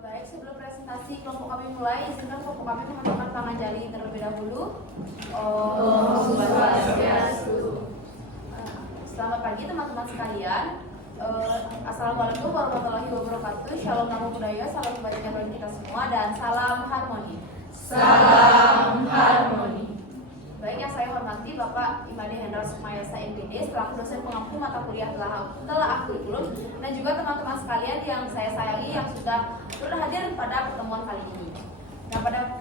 Baik, sebelum presentasi kelompok kami mulai, izinkan kelompok kami mengaturkan tangan jari terlebih dahulu. Om Swastiastu. Selamat pagi teman-teman sekalian. Assalamualaikum warahmatullahi wabarakatuh. Shalom namo buddhaya, salam kebajikan bagi kita semua dan salam harmoni. Salam harmoni. Baik, yang saya hormati Bapak Imade Hendra Sukmayasa MPD selaku dosen pengampu mata kuliah telah kurikulum, dan juga teman-teman sekalian yang saya sayangi yang sudah berhadir pada pertemuan kali ini. Nah, pada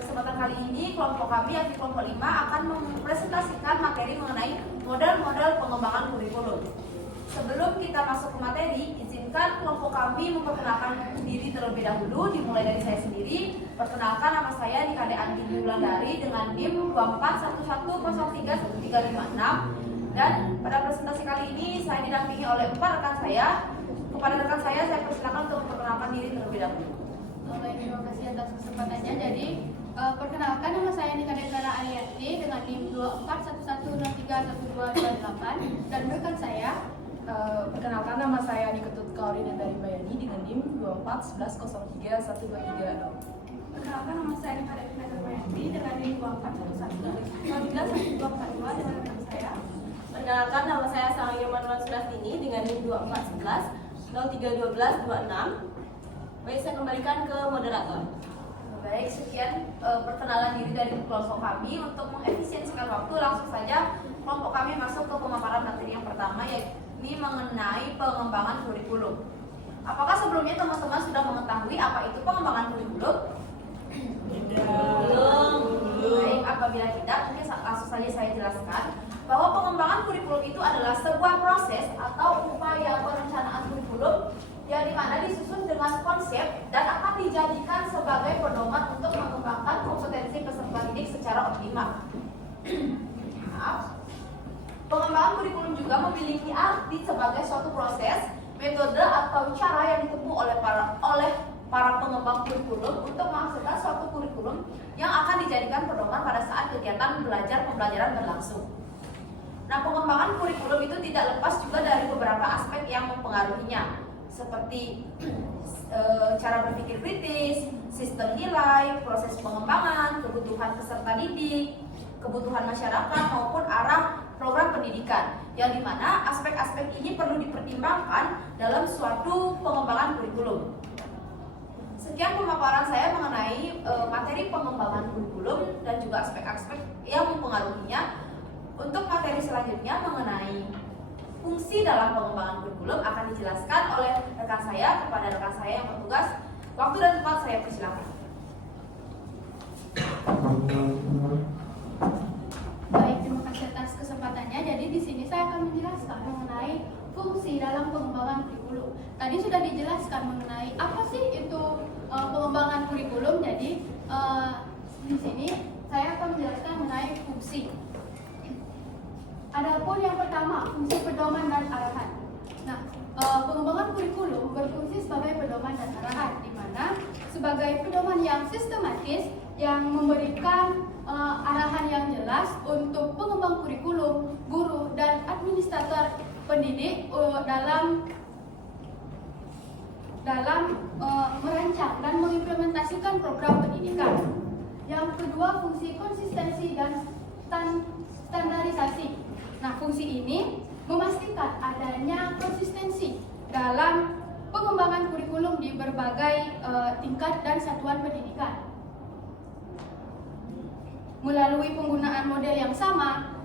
kesempatan kali ini kelompok kami yakni kelompok 5 akan mempresentasikan materi mengenai model-model pengembangan kurikulum. Sebelum kita masuk ke materi, izinkan kelompok kami memperkenalkan diri terlebih dahulu, dimulai dari saya sendiri. Perkenalkan, nama saya Nikade Andini Wulandari dengan NIM 2411031356. Dan pada presentasi kali ini saya didampingi oleh 4 rekan saya. Kepada rekan saya persilakan untuk memperkenalkan diri terlebih dahulu. Baik, terima kasih atas kesempatannya. Jadi, perkenalkan, nama saya Nikade Clara Ariyanti dengan NIM 2411031228, dan rekan saya. Perkenalkan, nama saya Niketut Kaurina dari Bayani dengan NIM 2411031236. Perkenalkan, nama saya Nikade Clara Ariyanti dengan NIM 241103131242 dengan rekan saya. Perkenalkan, nama saya Sangya Manuel Sudastini dengan NIM 2411031226. Baik, saya kembalikan ke moderator. Baik, sekian perkenalan diri dari kelompok kami. Untuk mengefisiensikan waktu, langsung saja kelompok kami masuk ke pemaparan materi yang pertama, yakni mengenai pengembangan kurikulum. Apakah sebelumnya teman-teman sudah mengetahui apa itu pengembangan kurikulum? Belum. Baik, apabila tidak, mungkin langsung saja saya jelaskan bahwa pengembangan kurikulum itu adalah sebuah proses atau upaya perencanaan kurikulum yang dimana disusun dengan konsep dan akan dijadikan sebagai pedoman untuk mengembangkan kompetensi peserta didik secara optimal. Pengembangan kurikulum juga memiliki arti sebagai suatu proses, metode atau cara yang ditempuh oleh para pengembang kurikulum untuk menghasilkan suatu kurikulum yang akan dijadikan pedoman pada saat kegiatan belajar pembelajaran berlangsung. Nah, pengembangan kurikulum itu tidak lepas juga dari beberapa aspek yang mempengaruhinya, seperti cara berpikir kritis, sistem nilai, proses pengembangan, kebutuhan peserta didik, kebutuhan masyarakat maupun arah program pendidikan, yang dimana aspek-aspek ini perlu dipertimbangkan dalam suatu pengembangan kurikulum. Sekian pemaparan saya mengenai materi pengembangan kurikulum dan juga aspek-aspek yang mempengaruhinya. Untuk materi selanjutnya mengenai fungsi dalam pengembangan kurikulum akan dijelaskan oleh rekan saya kepada rekan saya yang bertugas. Waktu dan tempat saya persilakan. Baik, terima kasih atas kesempatannya. Jadi di sini saya akan menjelaskan mengenai fungsi dalam pengembangan kurikulum. Tadi sudah dijelaskan mengenai apa sih itu pengembangan kurikulum. Jadi di sini saya akan menjelaskan mengenai fungsi. Adapun yang pertama, fungsi pedoman dan arahan. Nah, pengembangan kurikulum berfungsi sebagai pedoman dan arahan, di mana sebagai pedoman yang sistematis yang memberikan arahan yang jelas untuk pengembang kurikulum, guru, dan administrator pendidik dalam merancang dan mengimplementasikan program pendidikan. Yang kedua, fungsi konsistensi dan standarisasi. Nah, fungsi ini memastikan adanya konsistensi dalam pengembangan kurikulum di berbagai tingkat dan satuan pendidikan. Melalui penggunaan model yang sama,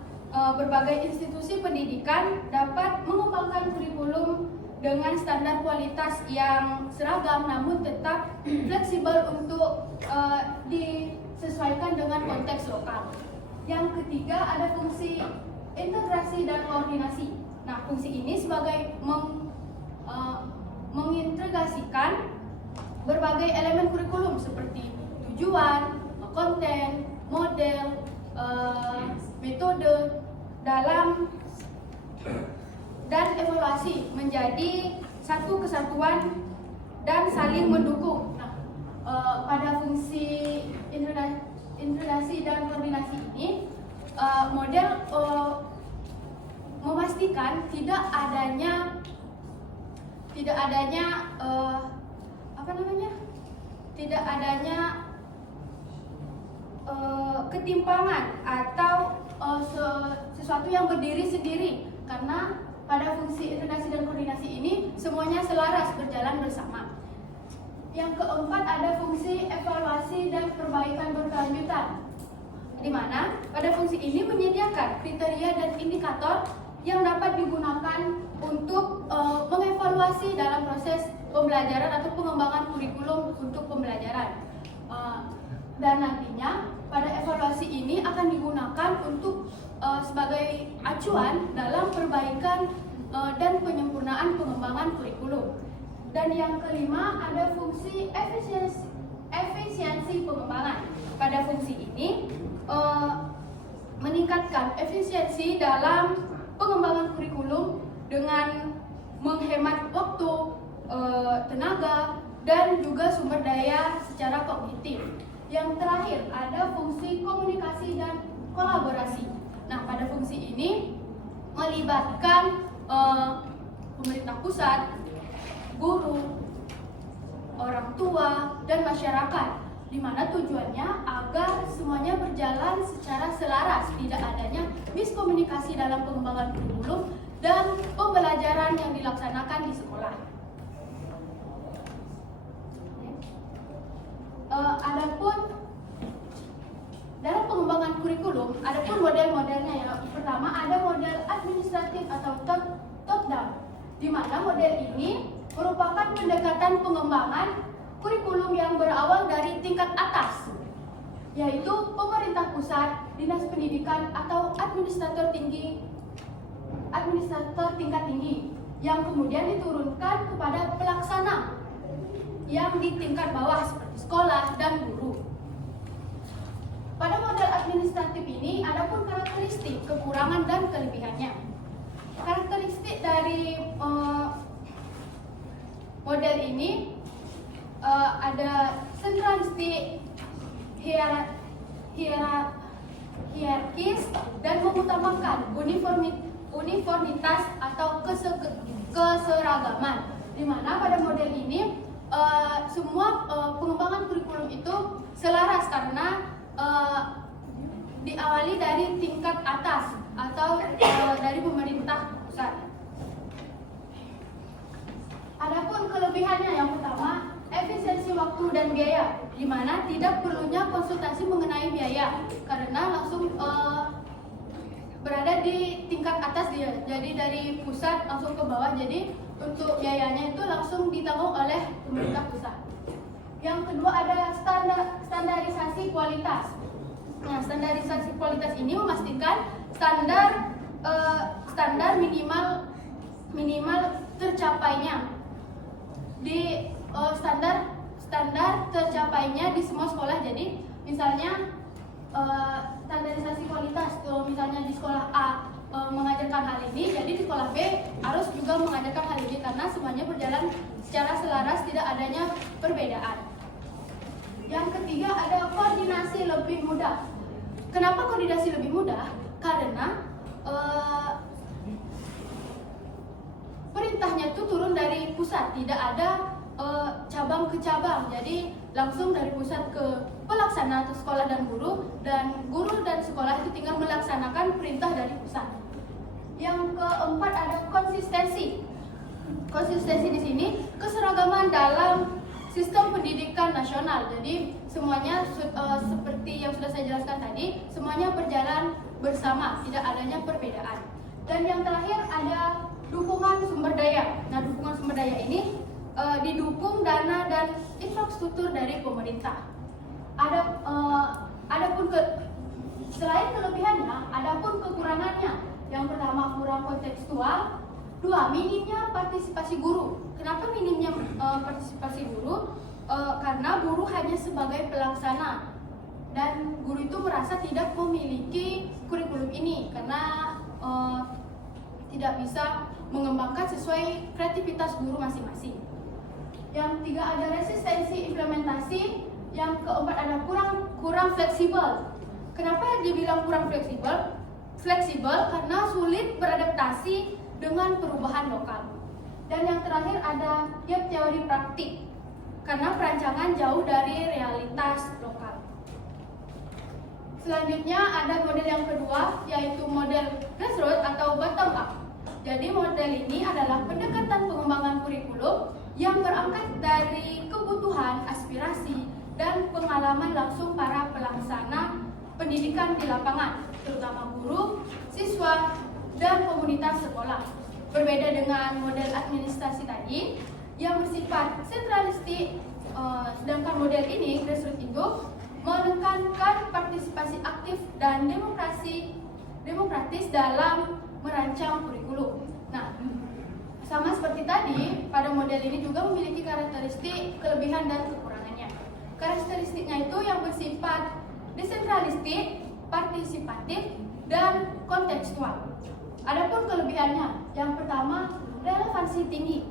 berbagai institusi pendidikan dapat mengembangkan kurikulum dengan standar kualitas yang seragam namun tetap fleksibel untuk disesuaikan dengan konteks lokal. Yang ketiga, ada fungsi integrasi dan koordinasi. Nah, fungsi ini sebagai mengintegrasikan berbagai elemen kurikulum seperti tujuan, konten, model, metode dalam dan evaluasi menjadi satu kesatuan dan saling mendukung. Nah, pada fungsi integrasi dan koordinasi ini model memastikan tidak adanya tidak adanya ketimpangan atau sesuatu yang berdiri sendiri, karena pada fungsi integrasi dan koordinasi ini semuanya selaras berjalan bersama. Yang keempat ada fungsi evaluasi dan perbaikan berkelanjutan, di mana pada fungsi ini menyediakan kriteria dan indikator yang dapat digunakan untuk mengevaluasi dalam proses pembelajaran atau pengembangan kurikulum untuk pembelajaran. Dan nantinya pada evaluasi ini akan digunakan untuk sebagai acuan dalam perbaikan dan penyempurnaan pengembangan kurikulum. Dan yang kelima ada fungsi efisiensi pengembangan. Pada fungsi ini meningkatkan efisiensi dalam pengembangan kurikulum dengan menghemat waktu, tenaga, dan juga sumber daya secara kognitif. Yang terakhir ada fungsi komunikasi dan kolaborasi. Nah, pada fungsi ini melibatkan pemerintah pusat, guru, orang tua, dan masyarakat, di mana tujuannya agar semuanya berjalan secara selaras, tidak adanya miskomunikasi dalam pengembangan kurikulum dan pembelajaran yang dilaksanakan di sekolah. Adapun dalam pengembangan kurikulum, adapun model-modelnya ya. Pertama ada model administratif atau top down, di mana model ini merupakan pendekatan pengembangan kurikulum yang berawal dari tingkat atas, yaitu pemerintah pusat, dinas pendidikan atau administrator tingkat tinggi, yang kemudian diturunkan kepada pelaksana yang di tingkat bawah seperti sekolah dan guru. Pada model administratif ini adapun karakteristik, kekurangan dan kelebihannya. Karakteristik dari model ini ada sentralistik, hierarkis, dan mengutamakan uniformitas atau keseragaman. Di mana pada model ini semua pengembangan kurikulum itu selaras karena diawali dari tingkat atas atau dari pemerintah pusat. Adapun kelebihannya yang pertama, efisiensi waktu dan biaya, di mana tidak perlunya konsultasi mengenai biaya karena langsung berada di tingkat atas dia. Jadi dari pusat langsung ke bawah. Jadi untuk biayanya itu langsung ditanggung oleh pemerintah pusat. Yang kedua ada standarisasi kualitas. Nah, standarisasi kualitas ini memastikan standar minimal tercapainya di standar tercapainya di semua sekolah. Jadi misalnya standarisasi kualitas, misalnya di sekolah A mengajarkan hal ini, jadi di sekolah B harus juga mengajarkan hal ini karena semuanya berjalan secara selaras, tidak adanya perbedaan. Yang ketiga ada koordinasi lebih mudah. Kenapa koordinasi lebih mudah? Karena perintahnya itu turun dari pusat, tidak ada cabang ke cabang. Jadi langsung dari pusat ke pelaksana atau sekolah dan guru dan sekolah itu tinggal melaksanakan perintah dari pusat. Yang keempat ada konsistensi. Konsistensi di sini keseragaman dalam sistem pendidikan nasional. Jadi semuanya seperti yang sudah saya jelaskan tadi, semuanya berjalan bersama, tidak adanya perbedaan. Dan yang terakhir ada dukungan sumber daya. Nah, dukungan sumber daya ini didukung dana dan infrastruktur dari pemerintah. Selain kelebihannya, adapun kekurangannya. Yang pertama kurang kontekstual, dua minimnya partisipasi guru. Kenapa minimnya partisipasi guru? Karena guru hanya sebagai pelaksana dan guru itu merasa tidak memiliki kurikulum ini karena tidak bisa mengembangkan sesuai kreativitas guru masing-masing. Yang tiga ada resistensi implementasi. Yang keempat ada kurang fleksibel. Kenapa dibilang kurang fleksibel? Fleksibel karena sulit beradaptasi dengan perubahan lokal. Dan yang terakhir ada gap teori praktik. karena perancangan jauh dari realitas lokal. Selanjutnya ada model yang kedua, yaitu model grassroots atau bottom up. Jadi model ini adalah pendekatan pengembangan kurikulum yang berangkat dari kebutuhan, aspirasi, dan pengalaman langsung para pelaksana pendidikan di lapangan, terutama guru, siswa, dan komunitas sekolah. Berbeda dengan model administrasi tadi yang bersifat sentralistik, sedangkan model ini, grassroots itu, menekankan partisipasi aktif dan demokratis dalam merancang kurikulum. Nah, sama seperti tadi, pada model ini juga memiliki karakteristik kelebihan dan kekurangannya. Karakteristiknya itu yang bersifat desentralistik, partisipatif, dan kontekstual. Adapun kelebihannya, yang pertama, relevansi tinggi.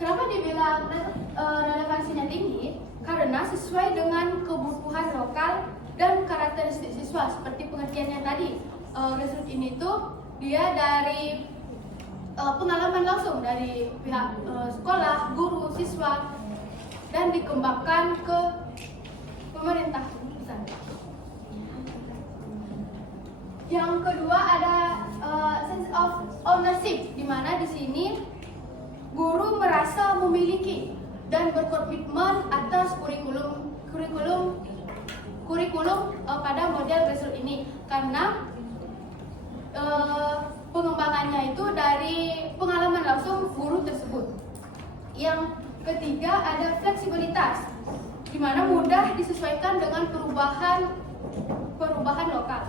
Kenapa dibilang relevansinya tinggi? Karena sesuai dengan kebutuhan lokal dan karakteristik siswa. Seperti pengertiannya tadi, grassroots ini tuh dia dari pengalaman langsung dari pihak sekolah, guru, siswa, dan dikembangkan ke pemerintah pusat. Yang kedua ada sense of ownership, di mana di sini guru merasa memiliki dan berkomitmen atas kurikulum pada model grassroots ini, karena pengembangannya itu dari pengalaman langsung guru tersebut. Yang ketiga ada fleksibilitas, di mana mudah disesuaikan dengan perubahan lokal.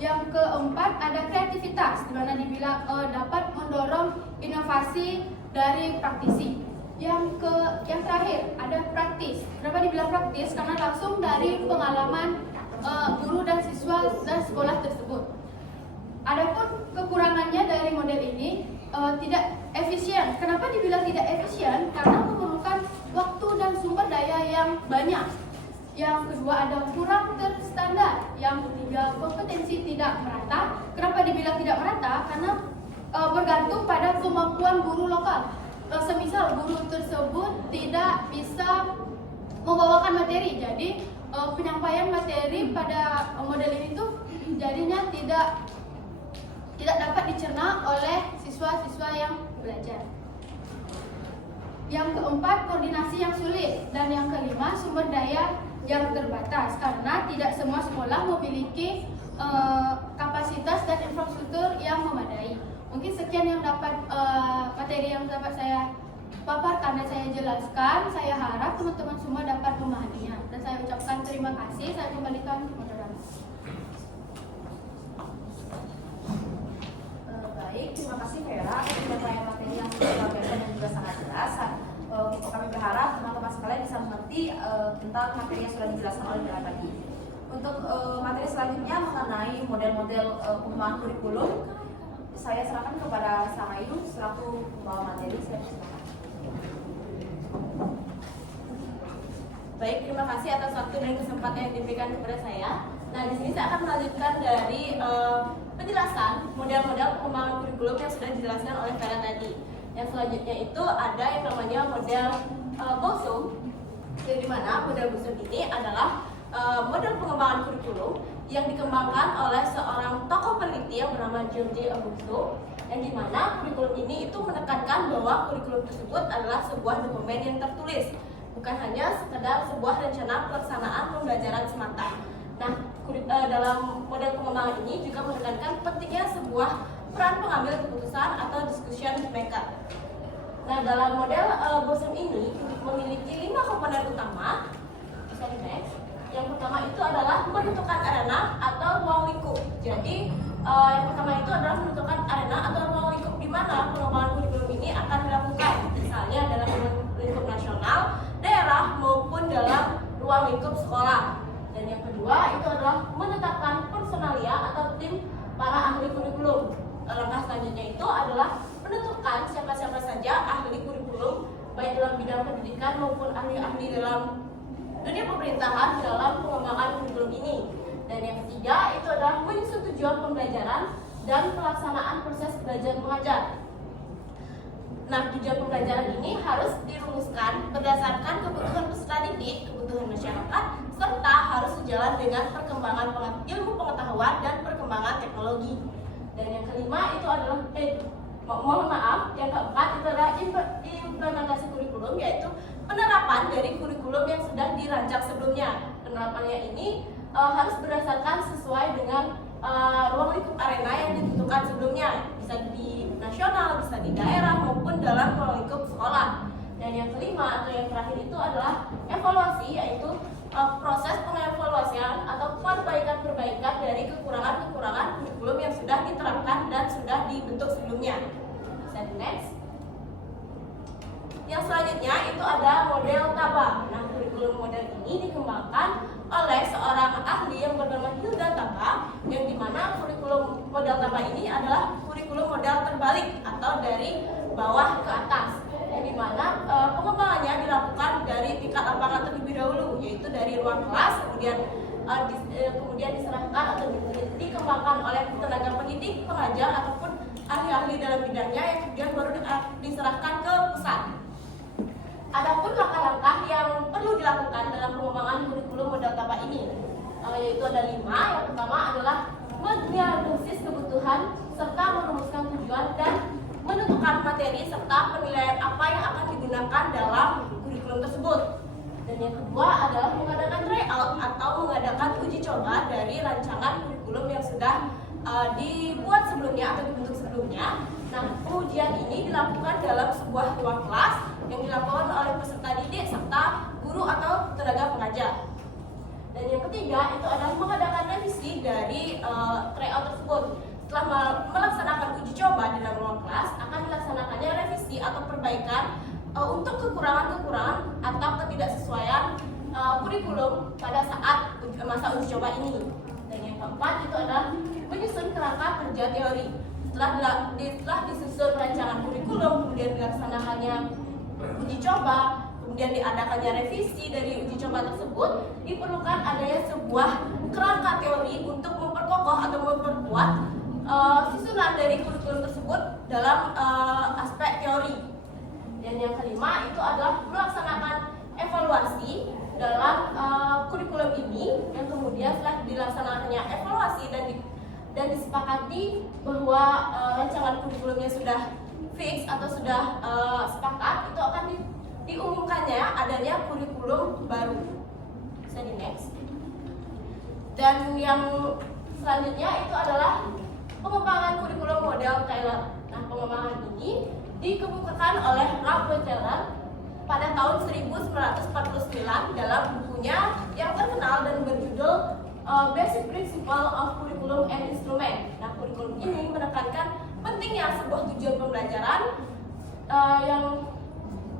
Yang keempat ada kreativitas, di mana dibilang dapat mendorong inovasi dari praktisi. Yang terakhir ada praktis. Kenapa dibilang praktis? Karena langsung dari pengalaman guru dan siswa dan sekolah tersebut. Adapun kekurangannya dari model ini tidak efisien. Kenapa dibilang tidak efisien? Karena memerlukan waktu dan sumber daya yang banyak. Yang kedua ada kurang terstandar. Yang ketiga kompetensi tidak merata. Kenapa dibilang tidak merata? Karena bergantung pada kemampuan guru lokal. Semisal guru tersebut tidak bisa membawakan materi, jadi penyampaian materi pada model ini tuh jadinya tidak dapat dicerna oleh siswa-siswa yang belajar. Yang keempat koordinasi yang sulit, dan yang kelima sumber daya yang terbatas, karena tidak semua sekolah memiliki kapasitas dan infrastruktur yang memadai. Mungkin sekian yang dapat materi yang dapat saya paparkan dan saya jelaskan. Saya harap teman-teman semua dapat memahaminya. Dan saya ucapkan terima kasih. Saya kembalikan ke moderator. Baik, terima kasih Vera atas penyampaian materi yang sangat luar biasa dan juga sangat jelas. Kami berharap teman-teman sekalian bisa mengerti tentang materi yang sudah dijelaskan oleh Vera tadi. Untuk materi selanjutnya mengenai model-model pengembangan kurikulum, saya serahkan kepada Sarayu selaku pembawa materi. Saya silakan. Baik, terima kasih atas waktu dan kesempatan yang diberikan kepada saya. Nah, di sini saya akan melanjutkan dari penjelasan model-model pengembangan kurikulum yang sudah dijelaskan oleh Vera tadi. Yang selanjutnya itu ada yang namanya model BOSUM. Jadi di mana model BOSUM ini adalah model pengembangan kurikulum yang dikembangkan oleh seorang tokoh peneliti yang bernama George Augusto, yang dimana kurikulum ini itu menekankan bahwa kurikulum tersebut adalah sebuah dokumen yang tertulis, bukan hanya sekedar sebuah rencana pelaksanaan pembelajaran semata. Nah, dalam model pengembangan ini juga menekankan pentingnya sebuah peran pengambil keputusan atau discussion maker. Nah, dalam model BOSUM ini memiliki 5 komponen utama. Yang pertama itu adalah menentukan arena atau ruang lingkup. Jadi yang pertama itu adalah menentukan arena atau ruang lingkup di mana pengembangan kurikulum ini akan dilakukan. Misalnya dalam lingkup nasional, daerah maupun dalam ruang lingkup sekolah. Dan yang kedua itu adalah menetapkan personalia atau tim para ahli kurikulum. Langkah selanjutnya itu adalah menentukan siapa-siapa saja ahli kurikulum baik dalam bidang pendidikan maupun ahli-ahli dalam dunia pemerintahan dalam pengembangan kurikulum ini. Dan yang ketiga itu adalah menyusun tujuan pembelajaran dan pelaksanaan proses belajar mengajar. Nah, tujuan pembelajaran ini harus dirumuskan berdasarkan kebutuhan peserta didik, kebutuhan masyarakat, serta harus sejalan dengan perkembangan ilmu pengetahuan dan perkembangan teknologi. Dan yang kelima itu adalah yang keempat itu adalah implementasi kurikulum, yaitu penerapan dari kurikulum yang sudah dirancang sebelumnya. Penerapannya ini harus berdasarkan sesuai dengan ruang lingkup arena yang ditentukan sebelumnya, bisa di nasional, bisa di daerah maupun dalam ruang lingkup sekolah. Dan yang kelima atau yang terakhir itu adalah evaluasi, yaitu proses pengevaluasian atau perbaikan dari kekurangan-kekurangan kurikulum yang sudah diterapkan dan sudah dibentuk sebelumnya. Bisa di next. Yang selanjutnya itu ada model TABA. Nah, kurikulum model ini dikembangkan oleh seorang ahli yang bernama Hilda Taba, yang dimana kurikulum model TABA ini adalah kurikulum model terbalik atau dari bawah ke atas, yang dimana pengembangannya dilakukan dari tingkat lapangan terlebih dahulu, yaitu dari ruang kelas, kemudian diserahkan atau dikembangkan oleh tenaga pendidik, pengajar ataupun ahli-ahli dalam bidangnya, yang kemudian baru diserahkan ke pusat. Adapun langkah-langkah yang perlu dilakukan dalam pengembangan kurikulum model TABA ini, yaitu ada 5. Yang pertama adalah mendiagnosis kebutuhan serta merumuskan tujuan dan menentukan materi serta penilaian apa yang akan digunakan dalam kurikulum tersebut. Dan yang kedua adalah mengadakan tryout atau mengadakan uji coba dari rancangan kurikulum yang sudah dibuat sebelumnya atau dibentuk sebelumnya. Nah, pengujian ini dilakukan dalam sebuah ruang kelas yang dilakukan oleh peserta didik serta guru atau tenaga pengajar. Dan yang ketiga itu adalah mengadakan revisi dari tryout tersebut. Setelah melaksanakan uji coba dalam ruang kelas, akan dilaksanakannya revisi atau perbaikan untuk kekurangan-kekurangan atau ketidaksesuaian kurikulum pada saat masa uji coba ini. Dan yang keempat itu adalah menyusun kerangka kerja teori. Setelah disusun rancangan kurikulum, kemudian dilaksanakannya uji coba, kemudian diadakannya revisi dari uji coba tersebut, diperlukan adanya sebuah kerangka teori untuk memperkokoh atau memperkuat susunan dari kurikulum tersebut dalam aspek teori. Dan yang kelima itu adalah melaksanakan evaluasi dalam kurikulum ini, yang kemudian setelah dilaksanakannya evaluasi dan disepakati bahwa rancangan kurikulumnya sudah fix atau sudah sepakat, itu akan diumumkannya adanya kurikulum baru. Bisa di next. Dan yang selanjutnya itu adalah pengembangan kurikulum model Taylor. Nah, pengembangan ini dikemukakan oleh Ralph Taylor pada tahun 1949 dalam bukunya yang terkenal dan berjudul Basic Principle of Curriculum and Instrument. Nah, kurikulum ini menekankan pentingnya sebuah tujuan pembelajaran yang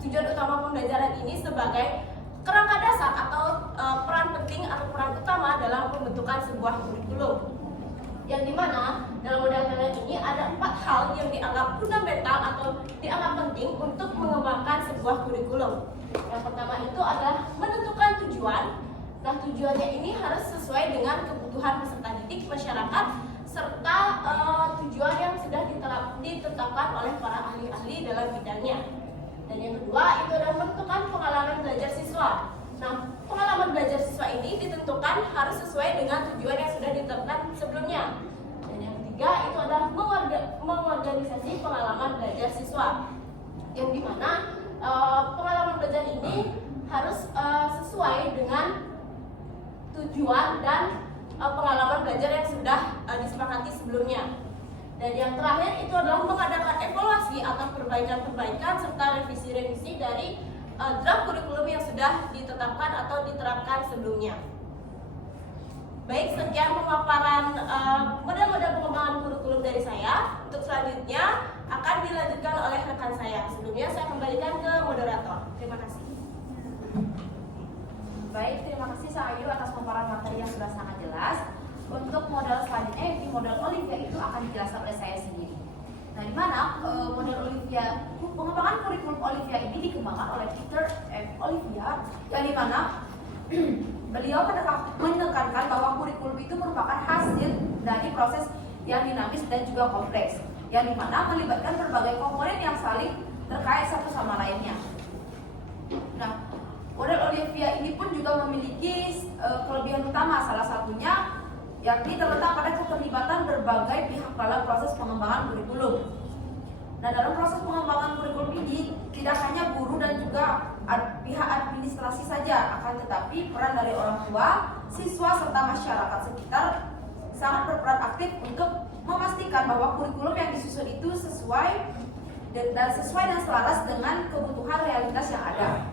tujuan utama pembelajaran ini sebagai kerangka dasar atau peran penting atau peran utama dalam pembentukan sebuah kurikulum. Yang dimana dalam model Taylor ini ada 4 hal yang dianggap fundamental atau dianggap penting untuk mengembangkan sebuah kurikulum. Yang pertama itu adalah menentukan tujuan. Nah, tujuannya ini harus sesuai dengan kebutuhan peserta didik, masyarakat, serta tujuan yang sudah ditetapkan oleh para ahli-ahli dalam bidangnya. Dan yang kedua itu adalah menentukan pengalaman belajar siswa. Nah, pengalaman belajar siswa ini ditentukan harus sesuai dengan tujuan yang sudah ditetapkan sebelumnya. Dan yang ketiga itu adalah mengorganisasi pengalaman belajar siswa, yang dimana pengalaman belajar ini harus sesuai dengan tujuan dan pengalaman belajar yang sudah disepakati sebelumnya. Dan yang terakhir itu adalah mengadakan evaluasi atau perbaikan-perbaikan serta revisi-revisi dari draft kurikulum yang sudah ditetapkan atau diterapkan sebelumnya. Baik, sekian pemaparan model-model pengembangan kurikulum dari saya. Untuk selanjutnya akan dilanjutkan oleh rekan saya. Sebelumnya saya kembalikan ke moderator. Terima kasih. Baik, terima kasih Sang Ayu atas pemaparan materi yang sudah sangat jelas. Untuk model selanjutnya, di model Olivia itu akan dijelaskan oleh saya sendiri. Nah, di mana model Olivia, pengembangan kurikulum Olivia ini dikembangkan oleh Peter F. Olivia, yang di mana beliau menekankan bahwa kurikulum itu merupakan hasil dari proses yang dinamis dan juga kompleks, yang di mana melibatkan berbagai komponen yang saling terkait satu sama lainnya. Nah, model Olivia ini pun juga memiliki kelebihan utama, salah satunya yakni terletak pada keterlibatan berbagai pihak dalam proses pengembangan kurikulum. Nah, dalam proses pengembangan kurikulum ini tidak hanya guru dan juga pihak administrasi saja, akan tetapi peran dari orang tua, siswa serta masyarakat sekitar sangat berperan aktif untuk memastikan bahwa kurikulum yang disusun itu sesuai dan selaras dengan kebutuhan realitas yang ada.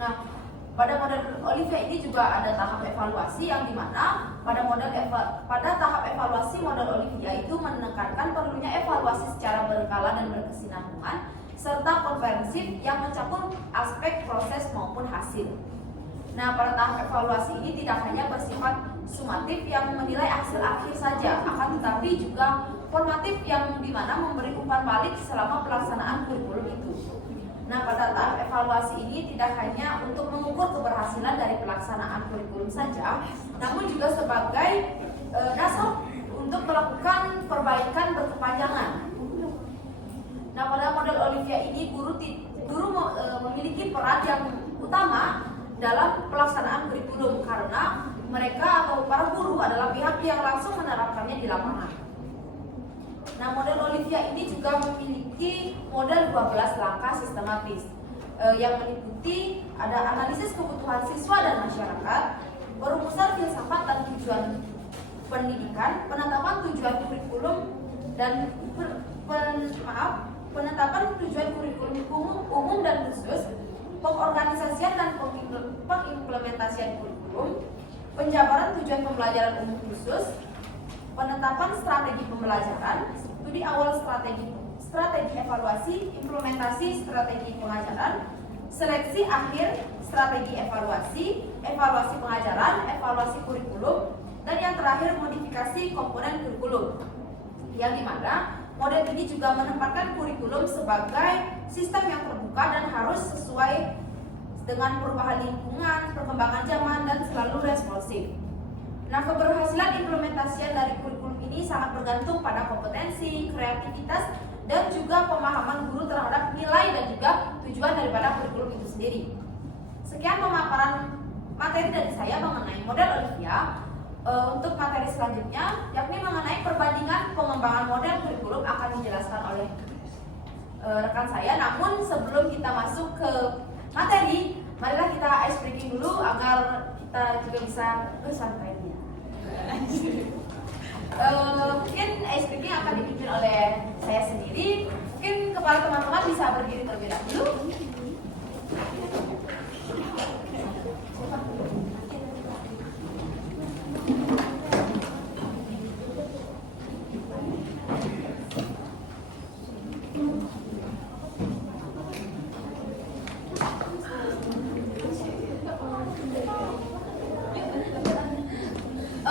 Nah, pada model Olivia ini juga ada tahap evaluasi yang dimana pada tahap evaluasi model Olivia itu menekankan perlunya evaluasi secara berkala dan berkesinambungan serta komprehensif yang mencakup aspek proses maupun hasil. Nah, pada tahap evaluasi ini tidak hanya bersifat sumatif yang menilai hasil akhir saja, akan tetapi juga formatif yang dimana memberi umpan balik selama pelaksanaan kurikulum itu. Nah, pada tahap evaluasi ini tidak hanya untuk mengukur keberhasilan dari pelaksanaan kurikulum saja, namun juga sebagai dasar untuk melakukan perbaikan berkepanjangan. Nah, pada model Olivia ini guru memiliki peran yang utama dalam pelaksanaan kurikulum karena mereka atau para guru adalah pihak yang langsung menerapkannya di lapangan. Nah, model Olivia ini juga memiliki model 12 langkah sistematis yang meliputi ada analisis kebutuhan siswa dan masyarakat, perumusan filsafat dan tujuan pendidikan, penetapan tujuan kurikulum dan penetapan tujuan kurikulum umum dan khusus, pengorganisasian dan pengimplementasian kurikulum, penjabaran tujuan pembelajaran umum khusus, penetapan strategi pembelajaran, studi awal strategi evaluasi, implementasi strategi pengajaran, seleksi akhir strategi evaluasi, evaluasi pengajaran, evaluasi kurikulum, dan yang terakhir modifikasi komponen kurikulum. Yang dimana model ini juga menempatkan kurikulum sebagai sistem yang terbuka dan harus sesuai dengan perubahan lingkungan, perkembangan zaman, dan selalu responsif. Nah, keberhasilan implementasian dari kurikulum ini sangat bergantung pada kompetensi, kreativitas, dan juga pemahaman guru terhadap nilai dan juga tujuan daripada kurikulum itu sendiri. Sekian pemaparan materi dari saya mengenai model Olivia. Untuk materi selanjutnya, yakni mengenai perbandingan pengembangan model kurikulum akan dijelaskan oleh rekan saya. Namun sebelum kita masuk ke materi, marilah kita ice breaking dulu agar kita juga bisa bersantai. Mungkin ice breaking akan dipimpin oleh saya sendiri. Mungkin kepala teman-teman bisa berdiri terlebih dahulu.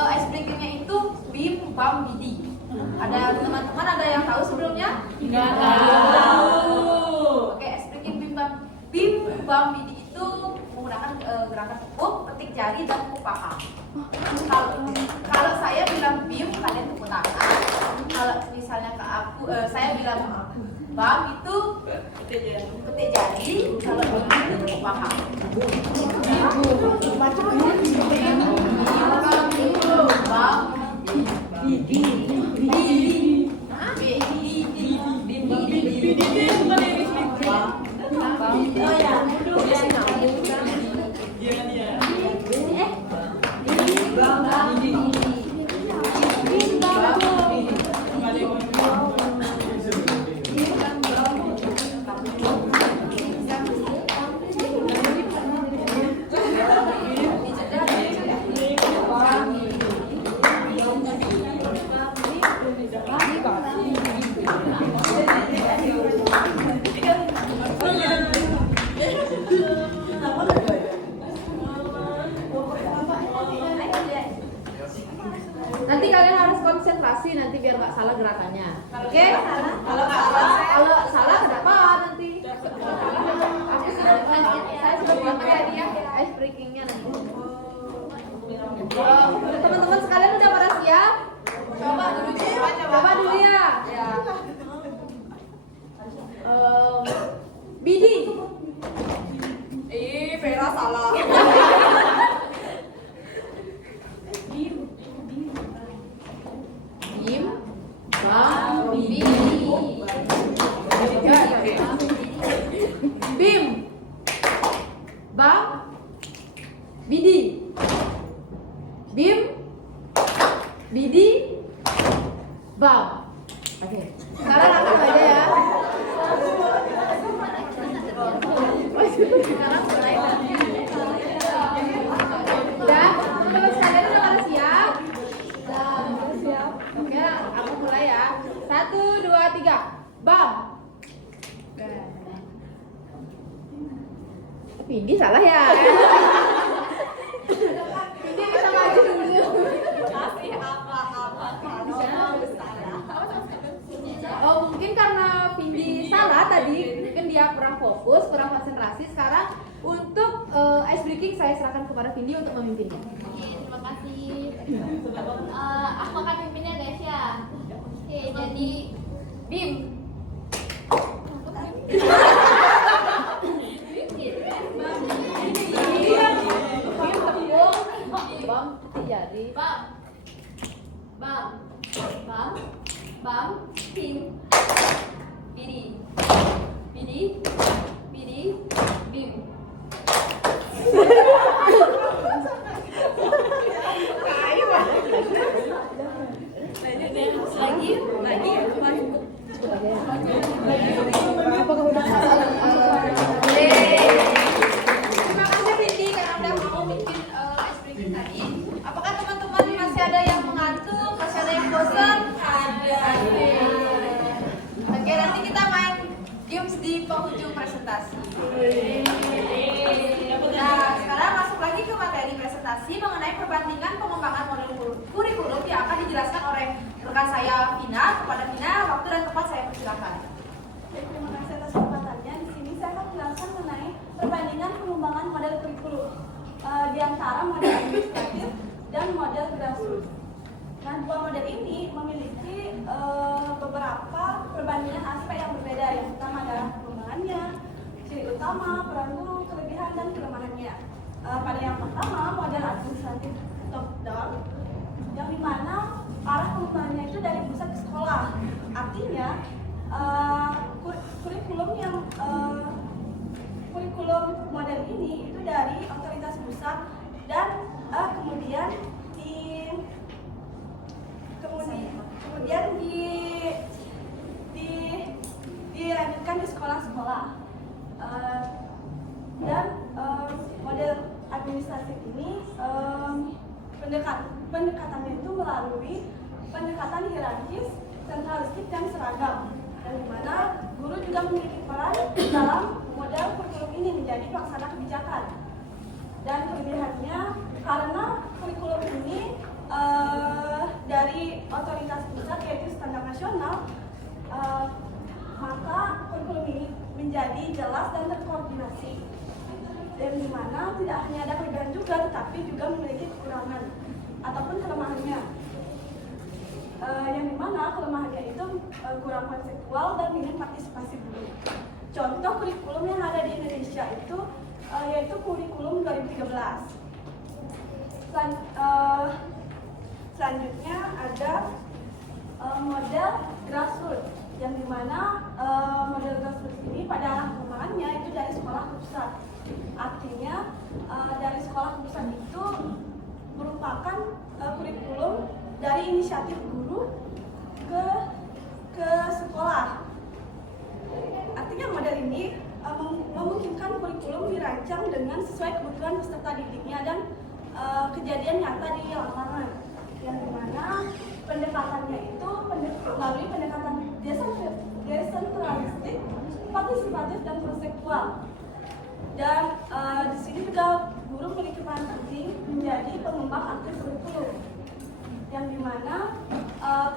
Ice breakingnya itu BIM, BAM, BIDI. Ada teman-teman ada yang tahu sebelumnya? Nggak tahu. Oke, ice breaking BIM, BAM, BIDI itu menggunakan gerakan tepuk, petik jari, dan tepuk paha. Kalau saya bilang BIM, kalian tepuk tangan. Kalau misalnya ke aku, saya bilang BAM itu petik jari, kalau BIM itu tepuk paha. Nanti kalian harus konsentrasi nanti biar nggak salah gerakannya. Oke? Kalau salah kenapa nanti? Saya sudah buat tadi ya ice breakingnya nanti. Teman-teman sekalian udah pada siap? Coba dulu ya. Bam. Vindi salah ya. Ini kita maju dulu. Kasih apa-apa kalau salah. Oh, mungkin karena Vindi salah tadi, mungkin dia kurang fokus, kurang konsentrasi. Sekarang untuk ice breaking saya serahkan kepada Vindi untuk memimpinnya. Oke, terima kasih. Aku akan pimpinnya guys ya. Oke, jadi Bim. Bam, jadi. Bam. Bam. Bam. Bam. Bim. Bidi. Bidi. Bidi. Bim. Lagi ya, Apakah udah salah? Terima kasih Vindi karena udah mau bikin ice breaking tadi. Apakah teman-teman masih ada yang mengantuk, masih ada yang bosan? Ada. Oke, nanti kita main games di penghujung presentasi. Nah, sekarang masuk lagi ke materi presentasi mengenai perbandingan pengembangan model kurikulum yang akan dijelaskan oleh rekan saya Vina. Kepada Vina, waktu dan tempat saya persilakan. Terima kasih atas kesempatannya. Di sini saya akan menjelaskan mengenai perbandingan pengembangan model kurikulum di antara model administratif dan model grassroots. Nah, dua model ini memiliki beberapa perbandingan aspek yang berbeda. Yang pertama adalah pengembangannya, ciri utama, peran guru, kelebihan dan kelemahannya. Pada yang pertama, model administratif top down, yang dimana arah pengembangannya itu dari pusat ke sekolah. Artinya kurikulum model ini itu dari otoritas pusat dan kemudian dilanjutkan di sekolah-sekolah. Dan model administratif ini pendekatannya itu melalui pendekatan hierarkis, sentralistik dan seragam, dan di mana guru juga memiliki peran dalam model kurikulum ini menjadi pelaksana kebijakan. Dan kelebihannya karena kurikulum ini dari otoritas pusat yaitu standar nasional, maka kurikulum ini menjadi jelas dan terkoordinasi. Dan di mana tidak hanya ada kelebihan juga, tetapi juga memiliki kekurangan ataupun kelemahannya. Yang dimana kelemahannya itu kurang konseptual dan minim partisipasi guru. Contoh kurikulum yang ada di Indonesia itu yaitu kurikulum 2013. Selanjutnya ada model grassroots, yang dimana model grassroots ini pada arah pengembangannya itu dari sekolah ke pusat. Artinya dari sekolah ke pusat itu merupakan kurikulum dari inisiatif guru ke sekolah. Artinya model ini memungkinkan kurikulum dirancang dengan sesuai kebutuhan peserta didiknya dan kejadian nyata di lapangan, yang dimana pendekatannya itu melalui pendekatan desentralistik, partisipatif dan konseptual. Dan di sini juga guru memiliki peran penting menjadi pengembang aktif kurikulum, yang dimana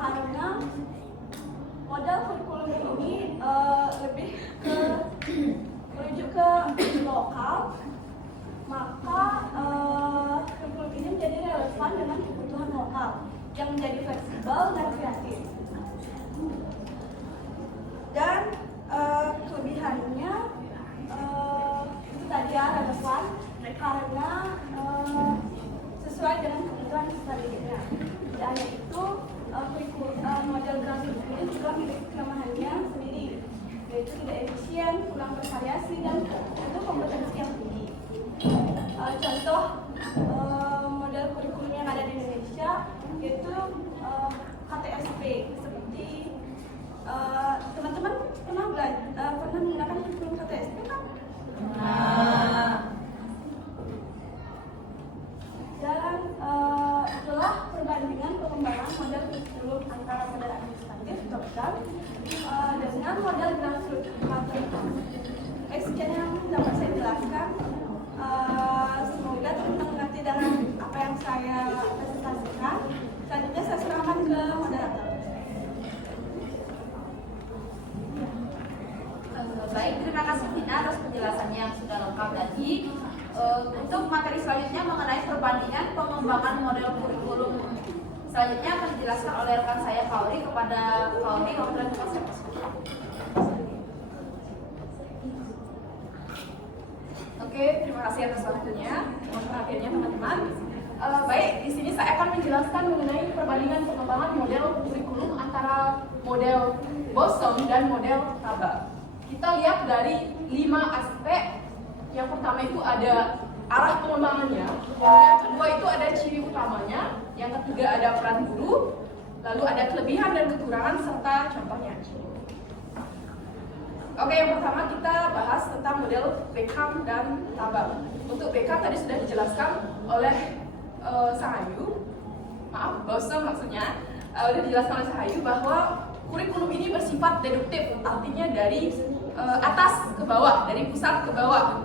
karena model kurikulum ini lebih merujuk ke lokal, maka kurikulum ini menjadi relevan dengan kebutuhan lokal yang menjadi fleksibel dan kreatif. Dan kelebihannya itu tadi ya, relevan karena sesuai dengan kebutuhan peserta didiknya. Tidak hanya itu, model grassroots ini juga memiliki kelemahannya sendiri, yaitu tidak efisien, kurang bervariasi, dan butuh kompetensi yang tinggi. Contoh model kurikulum yang ada di Indonesia yaitu KTSP. Seperti teman-teman pernah menggunakan kurikulum KTSP kan? Dan itulah perbandingan pengembangan model kurikulum antara model administratif top down dengan Mas Tina atas penjelasannya yang sudah lengkap tadi. Untuk materi selanjutnya mengenai perbandingan pengembangan model kurikulum selanjutnya akan dijelaskan oleh rekan saya Kauri. Kepada Kauri, kemudian buka saya persilakan. Oke, terima kasih atas waktunya. Mohon perhatiannya teman-teman. Baik, di sini saya akan menjelaskan mengenai perbandingan pengembangan model kurikulum antara model Bosom dan model Taba. Kita lihat dari 5 aspek. Yang pertama itu ada arah pengembangannya, yang kedua itu ada ciri utamanya, yang ketiga ada peran guru, lalu ada kelebihan dan kekurangan serta contohnya. Oke, yang pertama kita bahas tentang model Beckham dan Taba. Untuk Beckham tadi sudah dijelaskan oleh Sahayu, Bosom maksudnya, sudah dijelaskan oleh Sahayu bahwa kurikulum ini bersifat deduktif, artinya dari atas ke bawah, dari pusat ke bawah.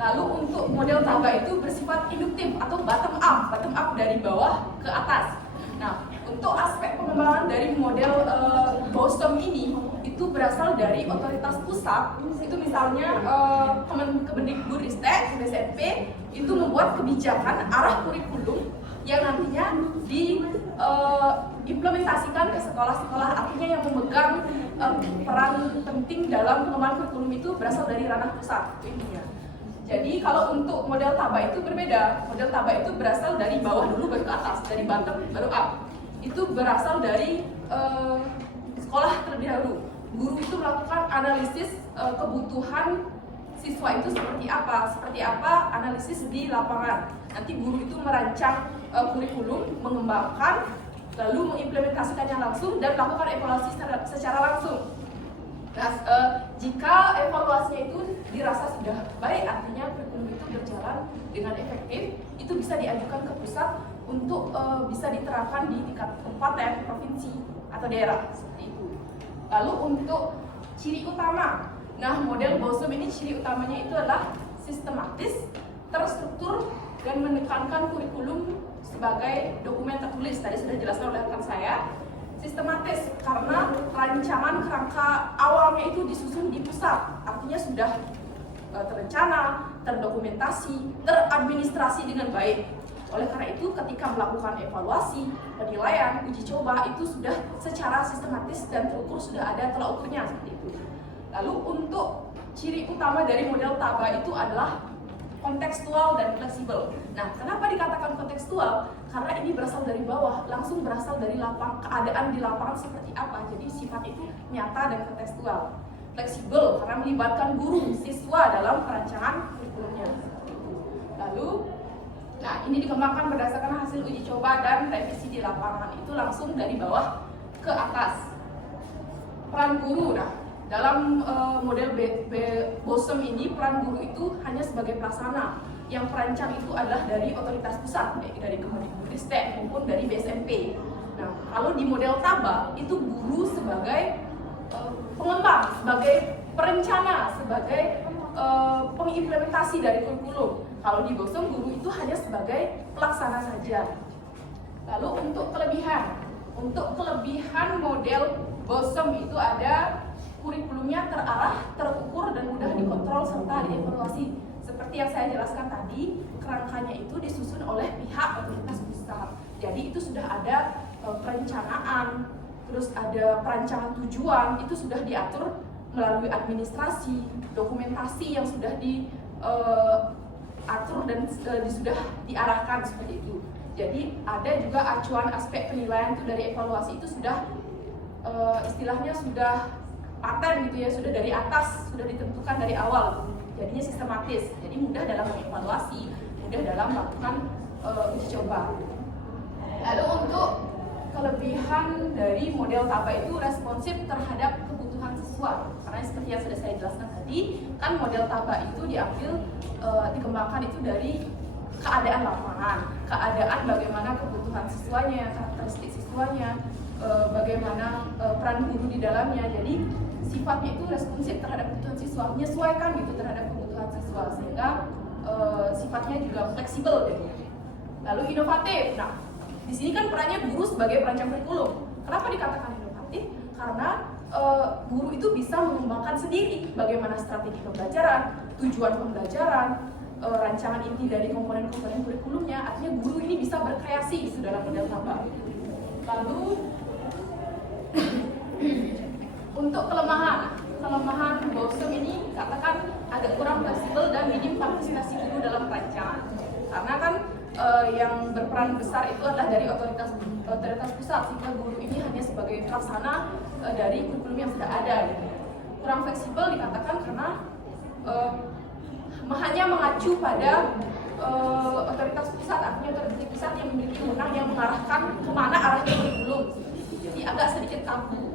Lalu untuk model Taba itu bersifat induktif atau bottom up dari bawah ke atas. Nah, untuk aspek pengembangan dari model Bosom ini itu berasal dari otoritas pusat. Itu misalnya Kemendikbudristek BSNP itu membuat kebijakan arah kurikulum yang nantinya diimplementasikan ke sekolah-sekolah. Artinya yang memegang peran penting dalam pengembangan kurikulum itu berasal dari ranah pusat intinya. Jadi kalau untuk model Taba itu berbeda. Model Taba itu berasal dari bawah dulu baru ke atas, dari bottom baru up. Itu berasal dari sekolah terlebih dahulu. Guru itu melakukan analisis kebutuhan siswa itu seperti apa analisis di lapangan. Nanti guru itu merancang kurikulum, mengembangkan, lalu mengimplementasikannya langsung dan melakukan evaluasi secara langsung. Nah, jika evaluasinya itu dirasa sudah baik, artinya kurikulum itu berjalan dengan efektif, itu bisa diajukan ke pusat untuk bisa diterapkan di tingkat kabupaten, provinsi, atau daerah seperti itu. Lalu untuk ciri utama, nah model Bosom ini ciri utamanya itu adalah sistematis, terstruktur, dan menekankan kurikulum sebagai dokumen tertulis. Tadi sudah dijelaskan oleh rekan saya. Sistematis karena rancangan kerangka awalnya itu disusun di pusat, artinya sudah terencana, terdokumentasi, teradministrasi dengan baik. Oleh karena itu ketika melakukan evaluasi, penilaian, uji coba itu sudah secara sistematis dan terukur, sudah ada tolak ukurnya seperti itu. Lalu untuk ciri utama dari model Taba itu adalah kontekstual dan fleksibel. Nah, kenapa dikatakan kontekstual? Karena ini berasal dari bawah, langsung berasal dari keadaan di lapangan seperti apa. Jadi sifat itu nyata dan kontekstual. Fleksibel karena melibatkan guru, siswa dalam perancangan kurikulumnya. Lalu, nah ini dikembangkan berdasarkan hasil uji coba dan revisi di lapangan. Itu langsung dari bawah ke atas. Peran guru, nah dalam model Bosom ini peran guru itu hanya sebagai pelaksana. Yang perancang itu adalah dari otoritas pusat, baik dari Kemendikbudristek maupun dari BSNP. Nah, kalau di model Taba itu guru sebagai pengembang, sebagai perencana, sebagai pengimplementasi dari kurikulum. Kalau di Bosom guru itu hanya sebagai pelaksana saja. Lalu untuk kelebihan model Bosom itu ada kurikulumnya terarah, terukur, dan mudah dikontrol serta dievaluasi. Seperti yang saya jelaskan tadi, kerangkanya itu disusun oleh pihak otoritas pusat. Jadi itu sudah ada perencanaan, terus ada perancangan tujuan, itu sudah diatur melalui administrasi, dokumentasi yang sudah diatur dan sudah diarahkan seperti itu. Jadi ada juga acuan aspek penilaian itu dari evaluasi itu sudah istilahnya sudah paten gitu ya, sudah dari atas, sudah ditentukan dari awal. Jadinya sistematis, jadi mudah dalam mengevaluasi, mudah dalam melakukan uji coba. Lalu untuk kelebihan dari model Taba itu responsif terhadap kebutuhan siswa. Karena seperti yang sudah saya jelaskan tadi, kan model Taba itu dikembangkan itu dari keadaan lapangan, keadaan bagaimana kebutuhan siswanya, karakteristik siswanya, bagaimana peran guru di dalamnya. Jadi sifatnya itu responsif terhadap kebutuhan siswa, menyesuaikan gitu terhadap kebutuhan siswa, sehingga sifatnya juga fleksibel gitu. Lalu inovatif. Nah, di sini kan perannya guru sebagai perancang kurikulum. Kenapa dikatakan inovatif? Karena guru itu bisa mengembangkan sendiri bagaimana strategi pembelajaran, tujuan pembelajaran, rancangan inti dari komponen-komponen kurikulumnya. Artinya guru ini bisa berkreasi gitu dalam model tambah. Lalu untuk kelemahan BOSEM ini katakan agak kurang fleksibel dan minim partisipasi guru dalam rancangan. Karena kan yang berperan besar itu adalah dari otoritas pusat, sehingga guru ini hanya sebagai pelaksana dari kurikulum yang sudah ada. Gitu. Kurang fleksibel dikatakan karena hanya mengacu pada otoritas pusat, artinya otoritas pusat yang memiliki wewenang yang mengarahkan kemana arahnya kurikulum. Jadi agak sedikit kaku.